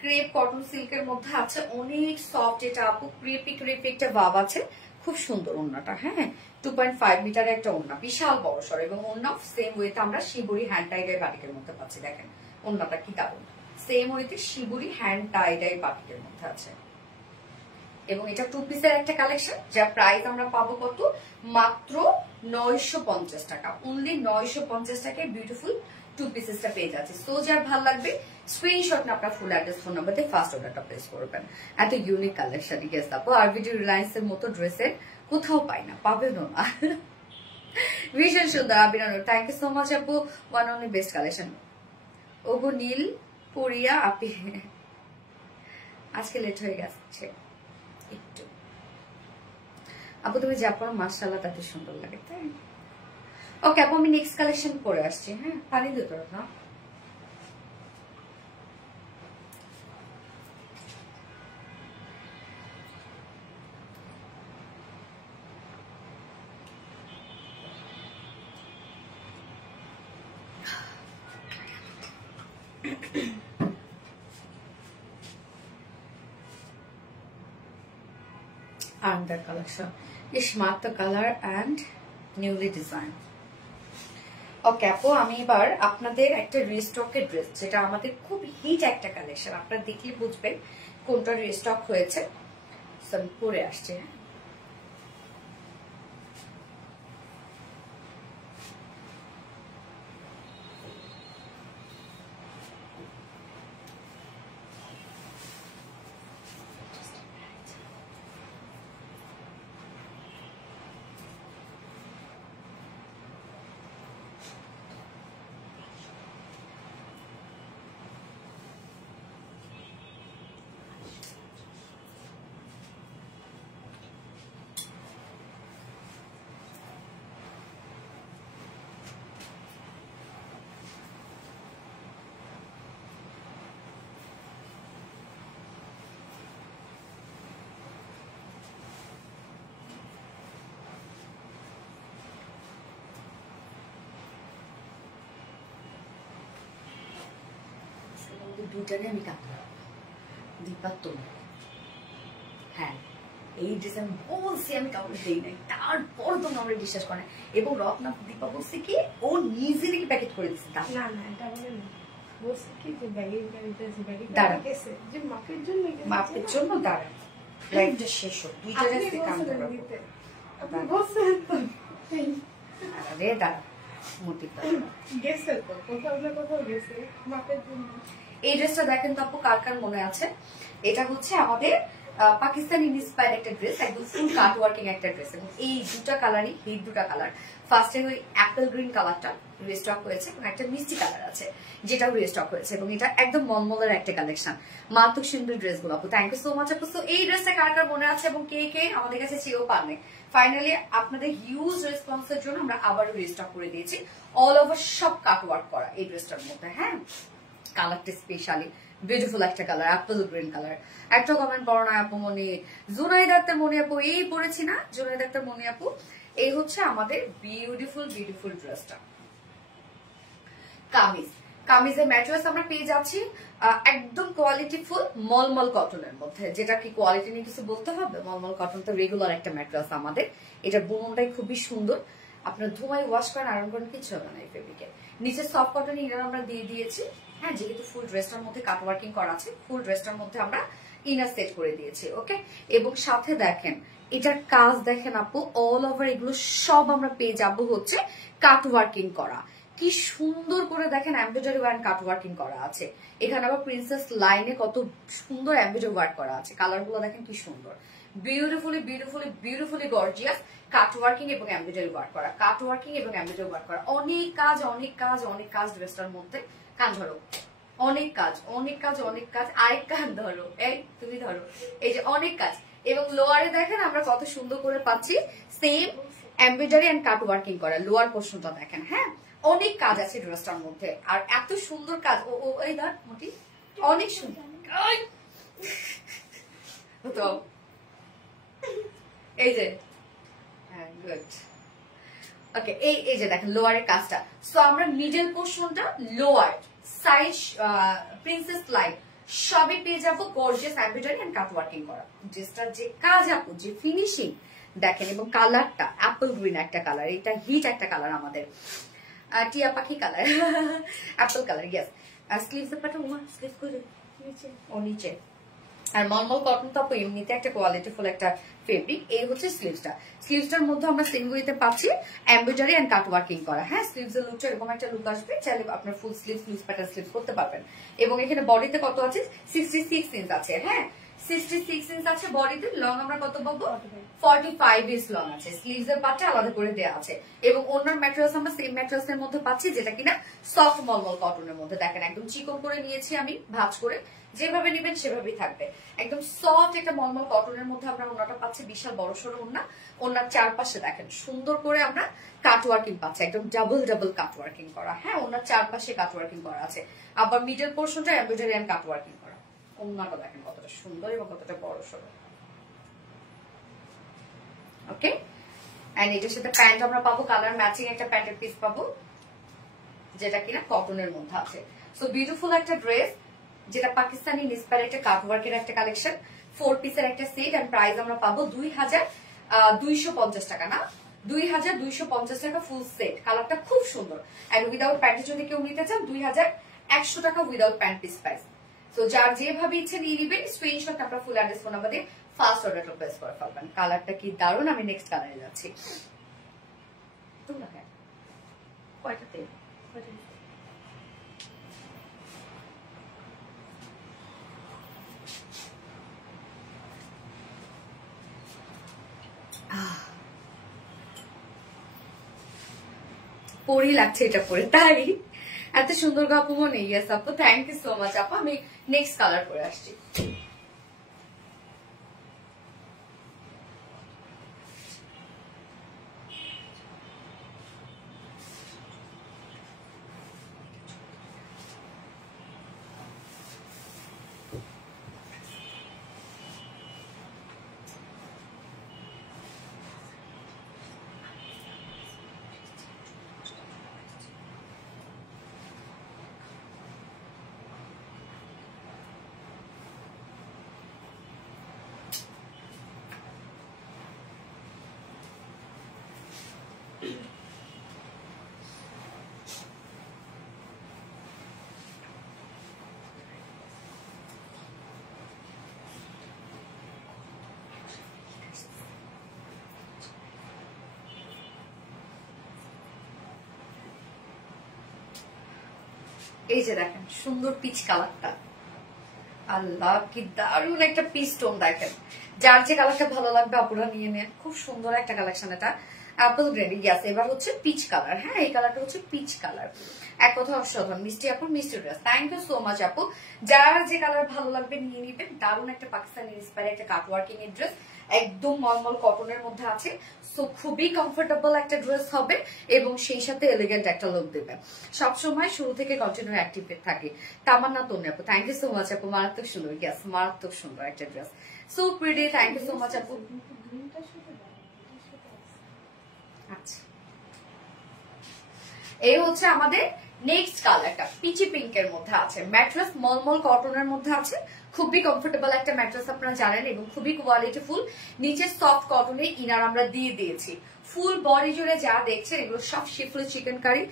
ক্রেপ কটন সিল্কের মধ্যে আছে, অনেক সফট। এটা আপু ক্রেপি ক্রেপি একটা ভাব আছে, খুব সুন্দর ওন্নাটা। হ্যাঁ 2.5 মিটারের একটা ওন্না, বিশাল বড় সর। এবং ওন্না সেম ওয়েতে আমরা শিবুরি হ্যান্ড টাইডের বাটিকের মধ্যে পাচ্ছি। দেখেন ওন্নাটা কি দারুণ, সেম ওয়েতে শিবুরি হ্যান্ড টাইডের বাটিকের মধ্যে আছে। এবং এটা 2 পিসের একটা কালেকশন, যার প্রাইস আমরা পাবো কত? মাত্র 950 টাকা। অনলি 950 টাকায় বিউটিফুল 2 পিসেসটা পেয়ে যাচ্ছে। সো যার ভালো লাগবে স্ক্রিনশট না আপনার ফুল অ্যাড্রেস ফোন নাম্বার দিয়ে ফার্স্ট অর্ডারটা প্লেস করবেন। এত ইউনিক কালেকশন গেস আপু আরবিডি রিলায়েন্স এর মতো ড্রেসের কোথাও পাই না, পাবেনও না। ভীষণ সুন্দর আবিরান, থ্যাংক ইউ সো মাচ আপু, ওয়ান অনলি বেস্ট কালেকশন। ওগো নীল পরিয়া আপি, আজকে লেট হয়ে গেছে একটু। আপু তুমি যা পড়ো মাশাআল্লাহ তাতে সুন্দর লাগে, তাই? ওকে আপু আমি নেক্সট কালেকশন পরে আসছি। হ্যাঁ পানি দিতে না under collection is smart the color and newly designed. ওকে আপু আমি এবার আপনাদের একটা রিস্টকের ড্রেস, যেটা আমাদের খুব হিট একটা কালেকশন, আপনারা দেখলে বুঝবেন কোনটা রিস্টক হয়েছে। পরে আসছে। দুটারে আমি কাঁদলাম দীপা তো। হ্যাঁ এই ড্রেস আমি বলছি আমি কাউকে দিই নাই, তারপর তো আমরা বিশ্বাস করে। এবং রত্না দীপা বলছে কি ও নিজে নাকি প্যাকেট করে দিচ্ছে। না না এটা বলে না, বলছে কি যে ব্যাগের গাড়িতে ব্যাগের দাঁড়া গেছে যে মাপের জন্য দাঁড়া লাইফটা শেষ হোক। দুইটা ড্রেসে কাম করতে আপনি বলছেন তো। আরে দাঁড়া মোটি গেছে তো কোথাও না কোথাও গেছে মাপের জন্য। এই ড্রেসটা দেখেন তো আপু কার কার মনে আছে? এটা হচ্ছে আমাদের পাকিস্তানি ইন্সপায়ার্ড একটা ড্রেস, একদম ফুল কাট ওয়ার্কিং একটা ড্রেস। এবং এই দুটা কালারই হিট, দুটা কালার। ফার্স্টে ওই অ্যাপেল গ্রিন কালারটা রিস্টক হয়েছে এবং একটা মিষ্টি কালার আছে যেটাও রিস্টক হয়েছে। এবং এটা একদম মলমলের একটা কালেকশন, মারাত্মক সুন্দর ড্রেসগুলো আপু। থ্যাংক ইউ সো মাচ আপু। সো এই ড্রেসটা কার কার মনে আছে এবং কে কে আমাদের কাছে চেয়েও পাননি। ফাইনালি আপনাদের হিউজ রেসপন্সের জন্য আমরা আবারও রিস্টক করে দিয়েছি। অল ওভার সব কাট ওয়ার্ক করা এই ড্রেসটার মধ্যে। হ্যাঁ কালারটা স্পেশালি বিউটিফুল একটা কালার, অ্যাপল গ্রিন কালার। একটা কমেন্ট করো না আপু মনি, জুনাইদ আক্তার মনি আপু, এই পড়েছি না জুনাইদ আক্তার মনি আপু। এই হচ্ছে আমাদের বিউটিফুল বিউটিফুল ড্রেসটা। কামিজ, কামিজের ম্যাটেরিয়ালস আমরা পেয়ে যাচ্ছি একদম কোয়ালিটিফুল মলমল কটনের মধ্যে। যেটা কি কোয়ালিটি নিয়ে কিছু বলতে হবে, মলমল কটন তো রেগুলার একটা ম্যাটেরিয়ালস আমাদের। এটা বুননটাই খুবই সুন্দর, আপনার ধোঁয়ায় ওয়াশ করেন আয়রন করেন কিছু হবে না এই ফেব্রিকে। নিচে সফট কটন ইনার আমরা দিয়ে দিয়েছি। হ্যাঁ, যেহেতু ফুল ড্রেসটার মধ্যে কাট ওয়ার্কিং করা আছে, ফুল ড্রেসটার মধ্যে আমরা ইনার সেট করে দিয়েছি। ওকে, এবং সাথে দেখেন এটার কাজ দেখেন আপু, অল ওভার এগুলো সব আমরা পেয়ে যাবো হচ্ছে কাট ওয়ার্কিং করা। কি সুন্দর করে দেখেন এমব্রয়ডারি ওয়ার্ক কাট ওয়ার্কিং করা আছে। এখানে আবার প্রিন্সেস লাইনে কত সুন্দর এমব্রয়ডারি ওয়ার্ক করা আছে। কালার গুলো দেখেন কি সুন্দর, বিউটিফুলি বিউটিফুলি বিউটিফুলি গর্জিয়াস কাট ওয়ার্কিং এবং এমব্রয়ডারি ওয়ার্ক করা, কাট ওয়ার্কিং এবং এমব্রয়ডারি ওয়ার্ক করা। অনেক কাজ অনেক কাজ অনেক কাজ ড্রেসটার মধ্যে। কান ধরো, অনেক কাজ অনেক কাজ অনেক কাজ। আরেক কান ধরো, এই তুমি ধরো, এই যে অনেক কাজ। এবং লোয়ারে দেখেন আমরা কত সুন্দর করে পাচ্ছি same embroidery and cut working করা। লোয়ার পোর্শনটা দেখেন, হ্যাঁ অনেক কাজ আছে ড্রেসটার মধ্যে, আর এত সুন্দর কাজ। ও এই ধর মোটি, অনেক সুন্দর। তো এই যে গুড। ওকে, এই যে দেখেন লোয়ারের কাজটা। সো আমরা মিডল পোর্শনটা, লোয়ার সাইড, প্রিন্সেস লাইন সবই পেয়ে যাবো gorgeous embroidery and cut working করা। ড্রেসটার যে কাজ আপু, যে ফিনিশিং দেখেন, এবং কালারটা অ্যাপল গ্রিন একটা কালার, এটা হিট একটা কালার আমাদের, টিয়া পাখি কালার, অ্যাপল কালার, ইয়েস। আর স্লিভস পাটা স্লিভ করে নিচে, ও নিচে। আর মলমল কটন তো এমনিতে একটা কোয়ালিটিফুল একটা ফেব্রিক। এই হচ্ছে স্লিভসটা। স্লিভসটার মধ্যে আমরা সেম ওয়েতে পাচ্ছি এমব্রয়ডারি এন্ড কাট ওয়ার্কিং করা। হ্যাঁ, স্লিভস এর লুকটা এরকম একটা লুক আসবে। চাইলে আপনার full sleeve, loose pattern sleeve করতে পারবেন। এবং এখানে বডিতে কত আছে, 66 ইঞ্চ আছে। হ্যাঁ, 66 ইঞ্চ আছে বডিতে। লং আমরা কত পাবো, 45 ইঞ্চ লং আছে। স্লিভস এর পার্টটা আলাদা করে দেওয়া আছে। এবং অন্যান্য ম্যাটেরিয়ালস আমরা সেম ম্যাটেরিয়ালস এর মধ্যে পাচ্ছি, যেটা কিনা সফট মলমল কটনের মধ্যে। দেখেন একদম চিকন করে নিয়েছি আমি, ভাঁজ করে, যেভাবে নেবেন সেভাবেই থাকবে। একদম সফট একটা মলমল কটনের মধ্যে আমরা ওনাটা পাচ্ছি, বিশাল বড় সড়ো ওনা। ওনার চারপাশে দেখেন সুন্দর করে আমরা কাট ওয়ার্কিং পাচ্ছি, একদম ডাবল ডাবল কাট ওয়ার্কিং করা। হ্যাঁ, ওনার চারপাশে কাট ওয়ার্কিং করা আছে। আবার মিডল পোর্শনটা এমব্রয়ডারি এন্ড কাট ওয়ার্কিং করা। ওনাটা দেখেন কতটা সুন্দর এবং কতটা বড় সড়ো। ওকে, এন্ড এটার সাথে প্যান্ট আমরা পাবো, কালার ম্যাচিং একটা প্যান্টের পিস পাবো, যেটা কিনা কটনের মধ্যে আছে। সো বিউটিফুল একটা ড্রেস, যেটা পাকিস্তানি ইন্সপায়ার্ড একটা কাট ওয়ার্কের একটা কালেকশন। 4 পিসের একটা সেট। এন্ড প্রাইস আমরা পাবো 2250 টাকা, না 2250 টাকা ফুল সেট। কালারটা খুব সুন্দর। এন্ড উইদাউট প্যান্টে যদি কেউ নিতে চান 2100 টাকা উইদাউট প্যান্ট পিস প্রাইস। তো যার যেভাবে ইচ্ছে নিয়ে নিবেন, স্ক্রিনশট আপনার ফুল অ্যাড্রেস ফোন নাম্বার দিয়ে ফার্স্ট অর্ডারটা প্লেস করে ফেলবেন। কালারটা কি দারুণ। আমি নেক্সট কালারে যাচ্ছি। তোমরা কয়টাতে পরি লাগছে এটা পরে, তাই এত সুন্দর আপু মনে। ইয়েস আপু, থ্যাংক ইউ সো মাচ আপু। আমি নেক্সট কালার পরে আসছি। এই যে দেখেন সুন্দর পিচ কালারটা, আল্লাহ কি দারুণ একটা পিচ টোন। দেখেন যার যে কালারটা ভালো লাগবে আপুরা নিয়ে নেন। খুব সুন্দর একটা কালেকশন এটা, অ্যাপল গ্রেড। ইয়াস, এবার হচ্ছে পিচ কালার। হ্যাঁ, এই কালারটা হচ্ছে পিচ কালার। এক কথা অসাধারণ, মিষ্টি আপু, মিষ্টি dress. Thank you so much আপু। যার যে কালার ভালো লাগবে নিয়ে নিবেন। দারুণ একটা পাকিস্তানি ইন্সপায়ার্ড একটা কাট ওয়ার্কিং এর ড্রেস, একদম মলমল কটনের মধ্যে আছে। সো খুবই কমফোর্টেবল একটা ড্রেস হবে এবং সেই সাথে এলিগেন্ট একটা লুক দেবে। সবসময় শুরু থেকে কন্টিনিউ অ্যাক্টিভ থাকে। তামান্না তন্নি আপু, থ্যাংক ইউ সো মাচ আপু। মারাত্মক সুন্দর। ইয়াস, মারাত্মক সুন্দর একটা dress, so pretty. Thank you so much আপু। আচ্ছা, এই হচ্ছে আমাদের নেক্সট কালারটা, পিচি পিঙ্কের মধ্যে আছে। ম্যাট্রেস মলমল কটনের মধ্যে আছে। খুবই কমফোর্টেবল একটা ম্যাট্রেস আপনারা জানেন এবং খুবই কোয়ালিটিফুল। নিচে সফট কটনের ইনার আমরা দিয়ে দিয়েছি। ফুল বডি জুড়ে যা দেখছেন এগুলো সব শিফলি chikankari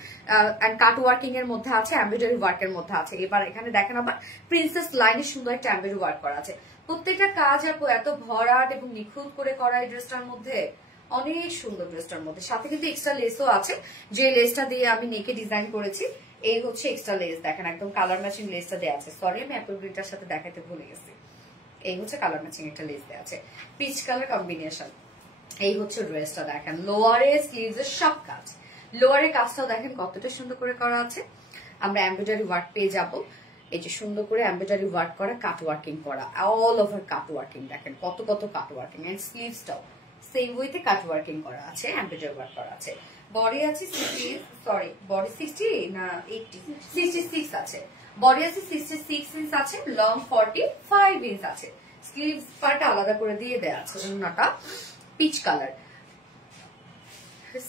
and cut working এর মধ্যে আছে, এমব্রয়ডারি ওয়ার্কের মধ্যে আছে। এবার এখানে দেখেন আবার প্রিন্সেস লাইনে সুন্দর একটা এমব্রয়ডারি ওয়ার্ক করা আছে। প্রত্যেকটা কাজ আপু এত ভরাট এবং নিখুঁত করে করা এই ড্রেসটার মধ্যে, অনেক সুন্দর ড্রেসটার মধ্যে। সাথে কিন্তু এক্সট্রা লেসও আছে, যে লেসটা দিয়ে আমি নেকে ডিজাইন করেছি। এই হচ্ছে এক্সট্রা লেস, দেখেন একদম কালার ম্যাচিং লেসটা দেওয়া আছে। সরি আমি অ্যাপল গ্রিনটার সাথে দেখাতে ভুলে গেছি। এই হচ্ছে কালার ম্যাচিং একটা লেস দেওয়া আছে, পিচ কালার কম্বিনেশন। এই হচ্ছে ড্রেসটা দেখেন, লোয়ারে স্লিভস এর সব কাজ, লোয়ারের কাজটাও দেখেন কতটা সুন্দর করে করা আছে। আমরা এমব্রয়ডারি ওয়ার্ক পেয়ে যাব, এই যে সুন্দর করে এমব্রয়ডারি ওয়ার্ক করা, কাট ওয়ার্কিং করা, অল ওভার কাট ওয়ার্কিং। দেখেন কত কত কাট ওয়ার্কিং, এন্ড স্লিভসটাও সেম ওয়েতে কাট ওয়ার্কিং করা আছে, এমব্রয়ডারি ওয়ার্ক করা আছে। বডি আছে 60, সরি বডি 60 না 80, 66 আছে। বডি আছে 66 ইঞ্চ আছে, লং 45 ইঞ্চ আছে। স্লিভস পার্ট আলাদা করে দিয়ে দেওয়া আছে। ওন্নাটা পিচ কালার,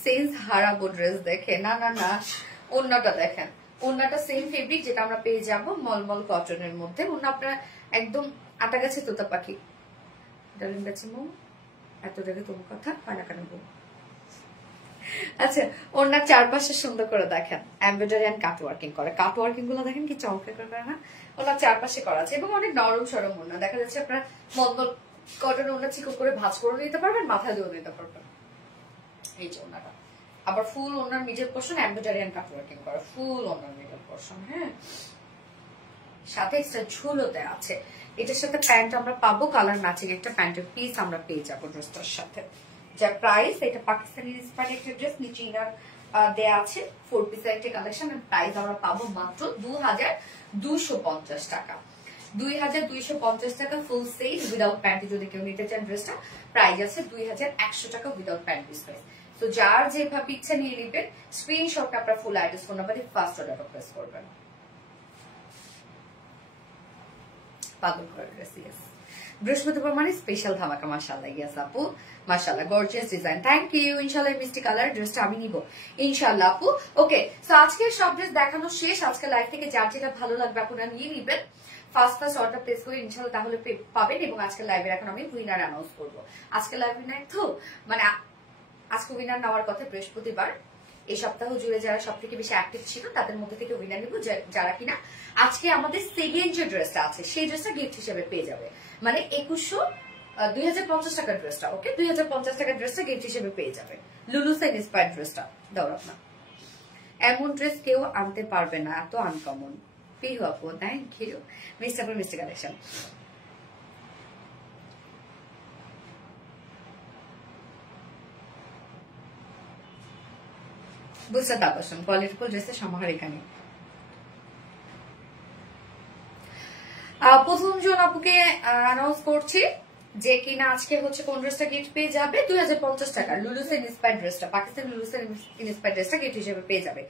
সেন্স হারাবো ড্রেস দেখে। না না না, ওন্নাটা দেখেন, ওন্নাটা সেম ফেব্রিক যেটা আমরা পেয়ে যাব মলমল কটনের মধ্যে। ওন্না আপনার একদম আটা গেছে তোতা পাখি, ডালিম গেছে মো এত দেখে তোমার কথা পানা কানা বউ। আচ্ছা, ওনার চারপাশে সুন্দর করে দেখেন এমব্রয়ডারি এন্ড কাট ওয়ার্কিং করে। কাট ওয়ার্কিং গুলো দেখেন কি চমৎকার করে না, ওনার চারপাশে করা আছে এবং অনেক নরম সরম ওনা। দেখা যাচ্ছে আপনার মলমল কটন ওনা চিকন করে ভাঁজ করে নিতে পারবেন, মাথায় দিয়েও নিতে পারবেন। এই যে ওনাটা আবার ফুল ওনার middle portion embroidery and cut working করা, ফুল ওনার মিডল পোর্শন। হ্যাঁ, সাথে এক্সট্রা ঝুলও দেওয়া আছে। এটার সাথে প্যান্ট আমরা পাবো, কালার ম্যাচিং একটা প্যান্টের পিস আমরা পেয়ে যাবো ড্রেসটার সাথে। যার প্রাইস, এটা পাকিস্তানি ইন্সপায়ার্ড একটা ড্রেস, নিচে ইনার দেয়া আছে, 4 পিস একটা কালেকশন। প্রাইস আমরা পাবো মাত্র 2250 টাকা। 2250 টাকা ফুল সেট উইদাউট প্যান্ট। যদি কেউ নিতে চান ড্রেসটা, প্রাইস আছে 2100 টাকা উইদাউট প্যান্ট পিস প্রাইস। তো যার যেভাবে ইচ্ছা নিয়ে নিবেন, স্ক্রিনশটটা আপনার ফুল অ্যাড্রেস ফোন নাম্বারে ফার্স্ট অর্ডার প্রেস করবেন। পাগল করে ড্রেস, ইয়েস বৃহস্পতিবার মানে স্পেশাল ধামাকা। মাশাআল্লাহ, ইয়েস আপু মাশাআল্লাহ, গর্জিয়াস ডিজাইন, থ্যাংক ইউ। ইনশাআল্লাহ মিষ্টি কালার ড্রেসটা আমি নিব ইনশাআল্লাহ আপু। ওকে, সো আজকে সব ড্রেস দেখানো শেষ। আজকে লাইভ থেকে যার যেটা ভালো লাগবে আপনারা নিয়ে নিবেন, ফার্স্ট অর্ডার প্লেস করে ইনশাআল্লাহ তাহলে পাবেন। এবং আজকে লাইভের এখন আমি উইনার অ্যানাউন্স করব। আজকে লাইভ উইনার তো মানে আজকে উইনার নেওয়ার কথা বৃহস্পতিবার। এই সপ্তাহ জুড়ে যারা সব থেকে বেশি অ্যাক্টিভ ছিল তাদের মধ্যে থেকে উইনার নিব, যারা কিনা আজকে আমাদের সেকেন্ড যে ড্রেসটা আছে সেই ড্রেসটা গিফট হিসেবে পেয়ে যাবে। মানে 2050 টাকার ড্রেসটা, ওকে 2050 টাকার ড্রেসটা গিফট হিসেবে পেয়ে যাবে। লুলুসেন ইন্সপায়ার্ড ড্রেসটা দৌড়াব না, এমন ড্রেস কেউ আনতে পারবে না, এত আনকমন। পিহু আপু thank you. Mister mister collection, বুঝতে আকর্ষণ কোয়ালিটিফুল ড্রেসের সমাহার এখানে। প্রথম জন আপুকে অ্যানাউন্স করছি যে কিনা আজকে হচ্ছে কোন ড্রেসটা গিফট পেয়ে যাবে। 2050 টাকার লুলুসেন ইন্সপায়ার্ড ড্রেসটা, পাকিস্তানি লুলুসেন ইন্সপায়ার্ড ড্রেসটা গিফট হিসেবে পেয়ে যাবে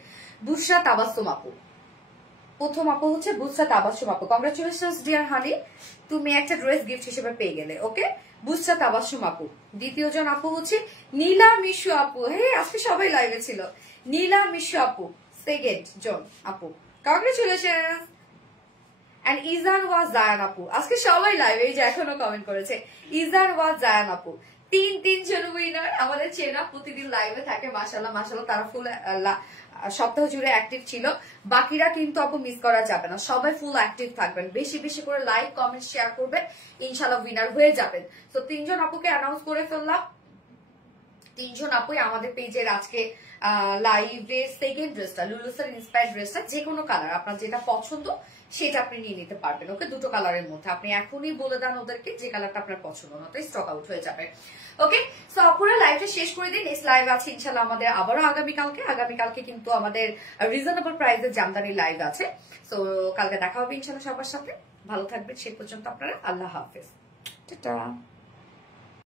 বুশরা তাবাসসুম আপু। প্রথম আপু হচ্ছে বুশরা তাবাসসুম আপু, কংগ্রাচুলেশনস ডিয়ার হানি, তুমি একটা ড্রেস গিফট হিসেবে পেয়ে গেলে। ওকে, বুশরা তাবাসসুম আপু। দ্বিতীয় জন আপু হচ্ছে নীলা মিশু আপু। হ্যাঁ, আজকে সবাই লাইভে ছিল। নীলা মিশু আপু সেকেন্ড জন আপু, কংগ্রাচুলেশনস। এন্ড ইজান ওয়াজ জায়ান আপু, আজকে সবাই লাইভে, এই যে এখনো কমেন্ট করেছে ইজান ওয়াজ জায়ান আপু। তিন জন উইনার আমাদের চেনা, প্রতিদিন লাইভে থাকে। মাশাআল্লাহ মাশাআল্লাহ, তারা ফুল সপ্তাহ জুড়ে অ্যাক্টিভ ছিল। বাকিরা কিন্তু আপু মিস করা যাবে না, সবাই ফুল অ্যাক্টিভ থাকবেন, বেশি বেশি করে লাইক কমেন্ট শেয়ার করবেন, ইনশাআল্লাহ উইনার হয়ে যাবেন। তো 3 জন আপুকে অ্যানাউন্স করে ফেললাম। 3 জন আপুই আমাদের পেজের আজকে লাইভে সেকেন্ড ড্রেসটা, লুলুসেন ইন্সপায়ার্ড ড্রেসটা, যে কোনো কালার আপনার যেটা পছন্দ সেটা আপনি নিয়ে নিতে পারবেন। ওকে, দুটো কালারের মধ্যে আপনি এখনই বলে দেন ওদেরকে যে কালারটা আপনার পছন্দ, না তো স্টক আউট হয়ে যাবে। ওকে, সো আপুরা লাইভটা শেষ করে দিন। নেক্সট লাইভ আছে ইনশাআল্লাহ আমাদের আবারও আগামীকালকে কিন্তু আমাদের রিজনেবল প্রাইসের জামদানি লাইভ আছে। সো কালকে দেখা হবে ইনশাআল্লাহ সবার সাথে। ভালো থাকবেন সেই পর্যন্ত আপনারা। আল্লাহ হাফেজ, টাটা।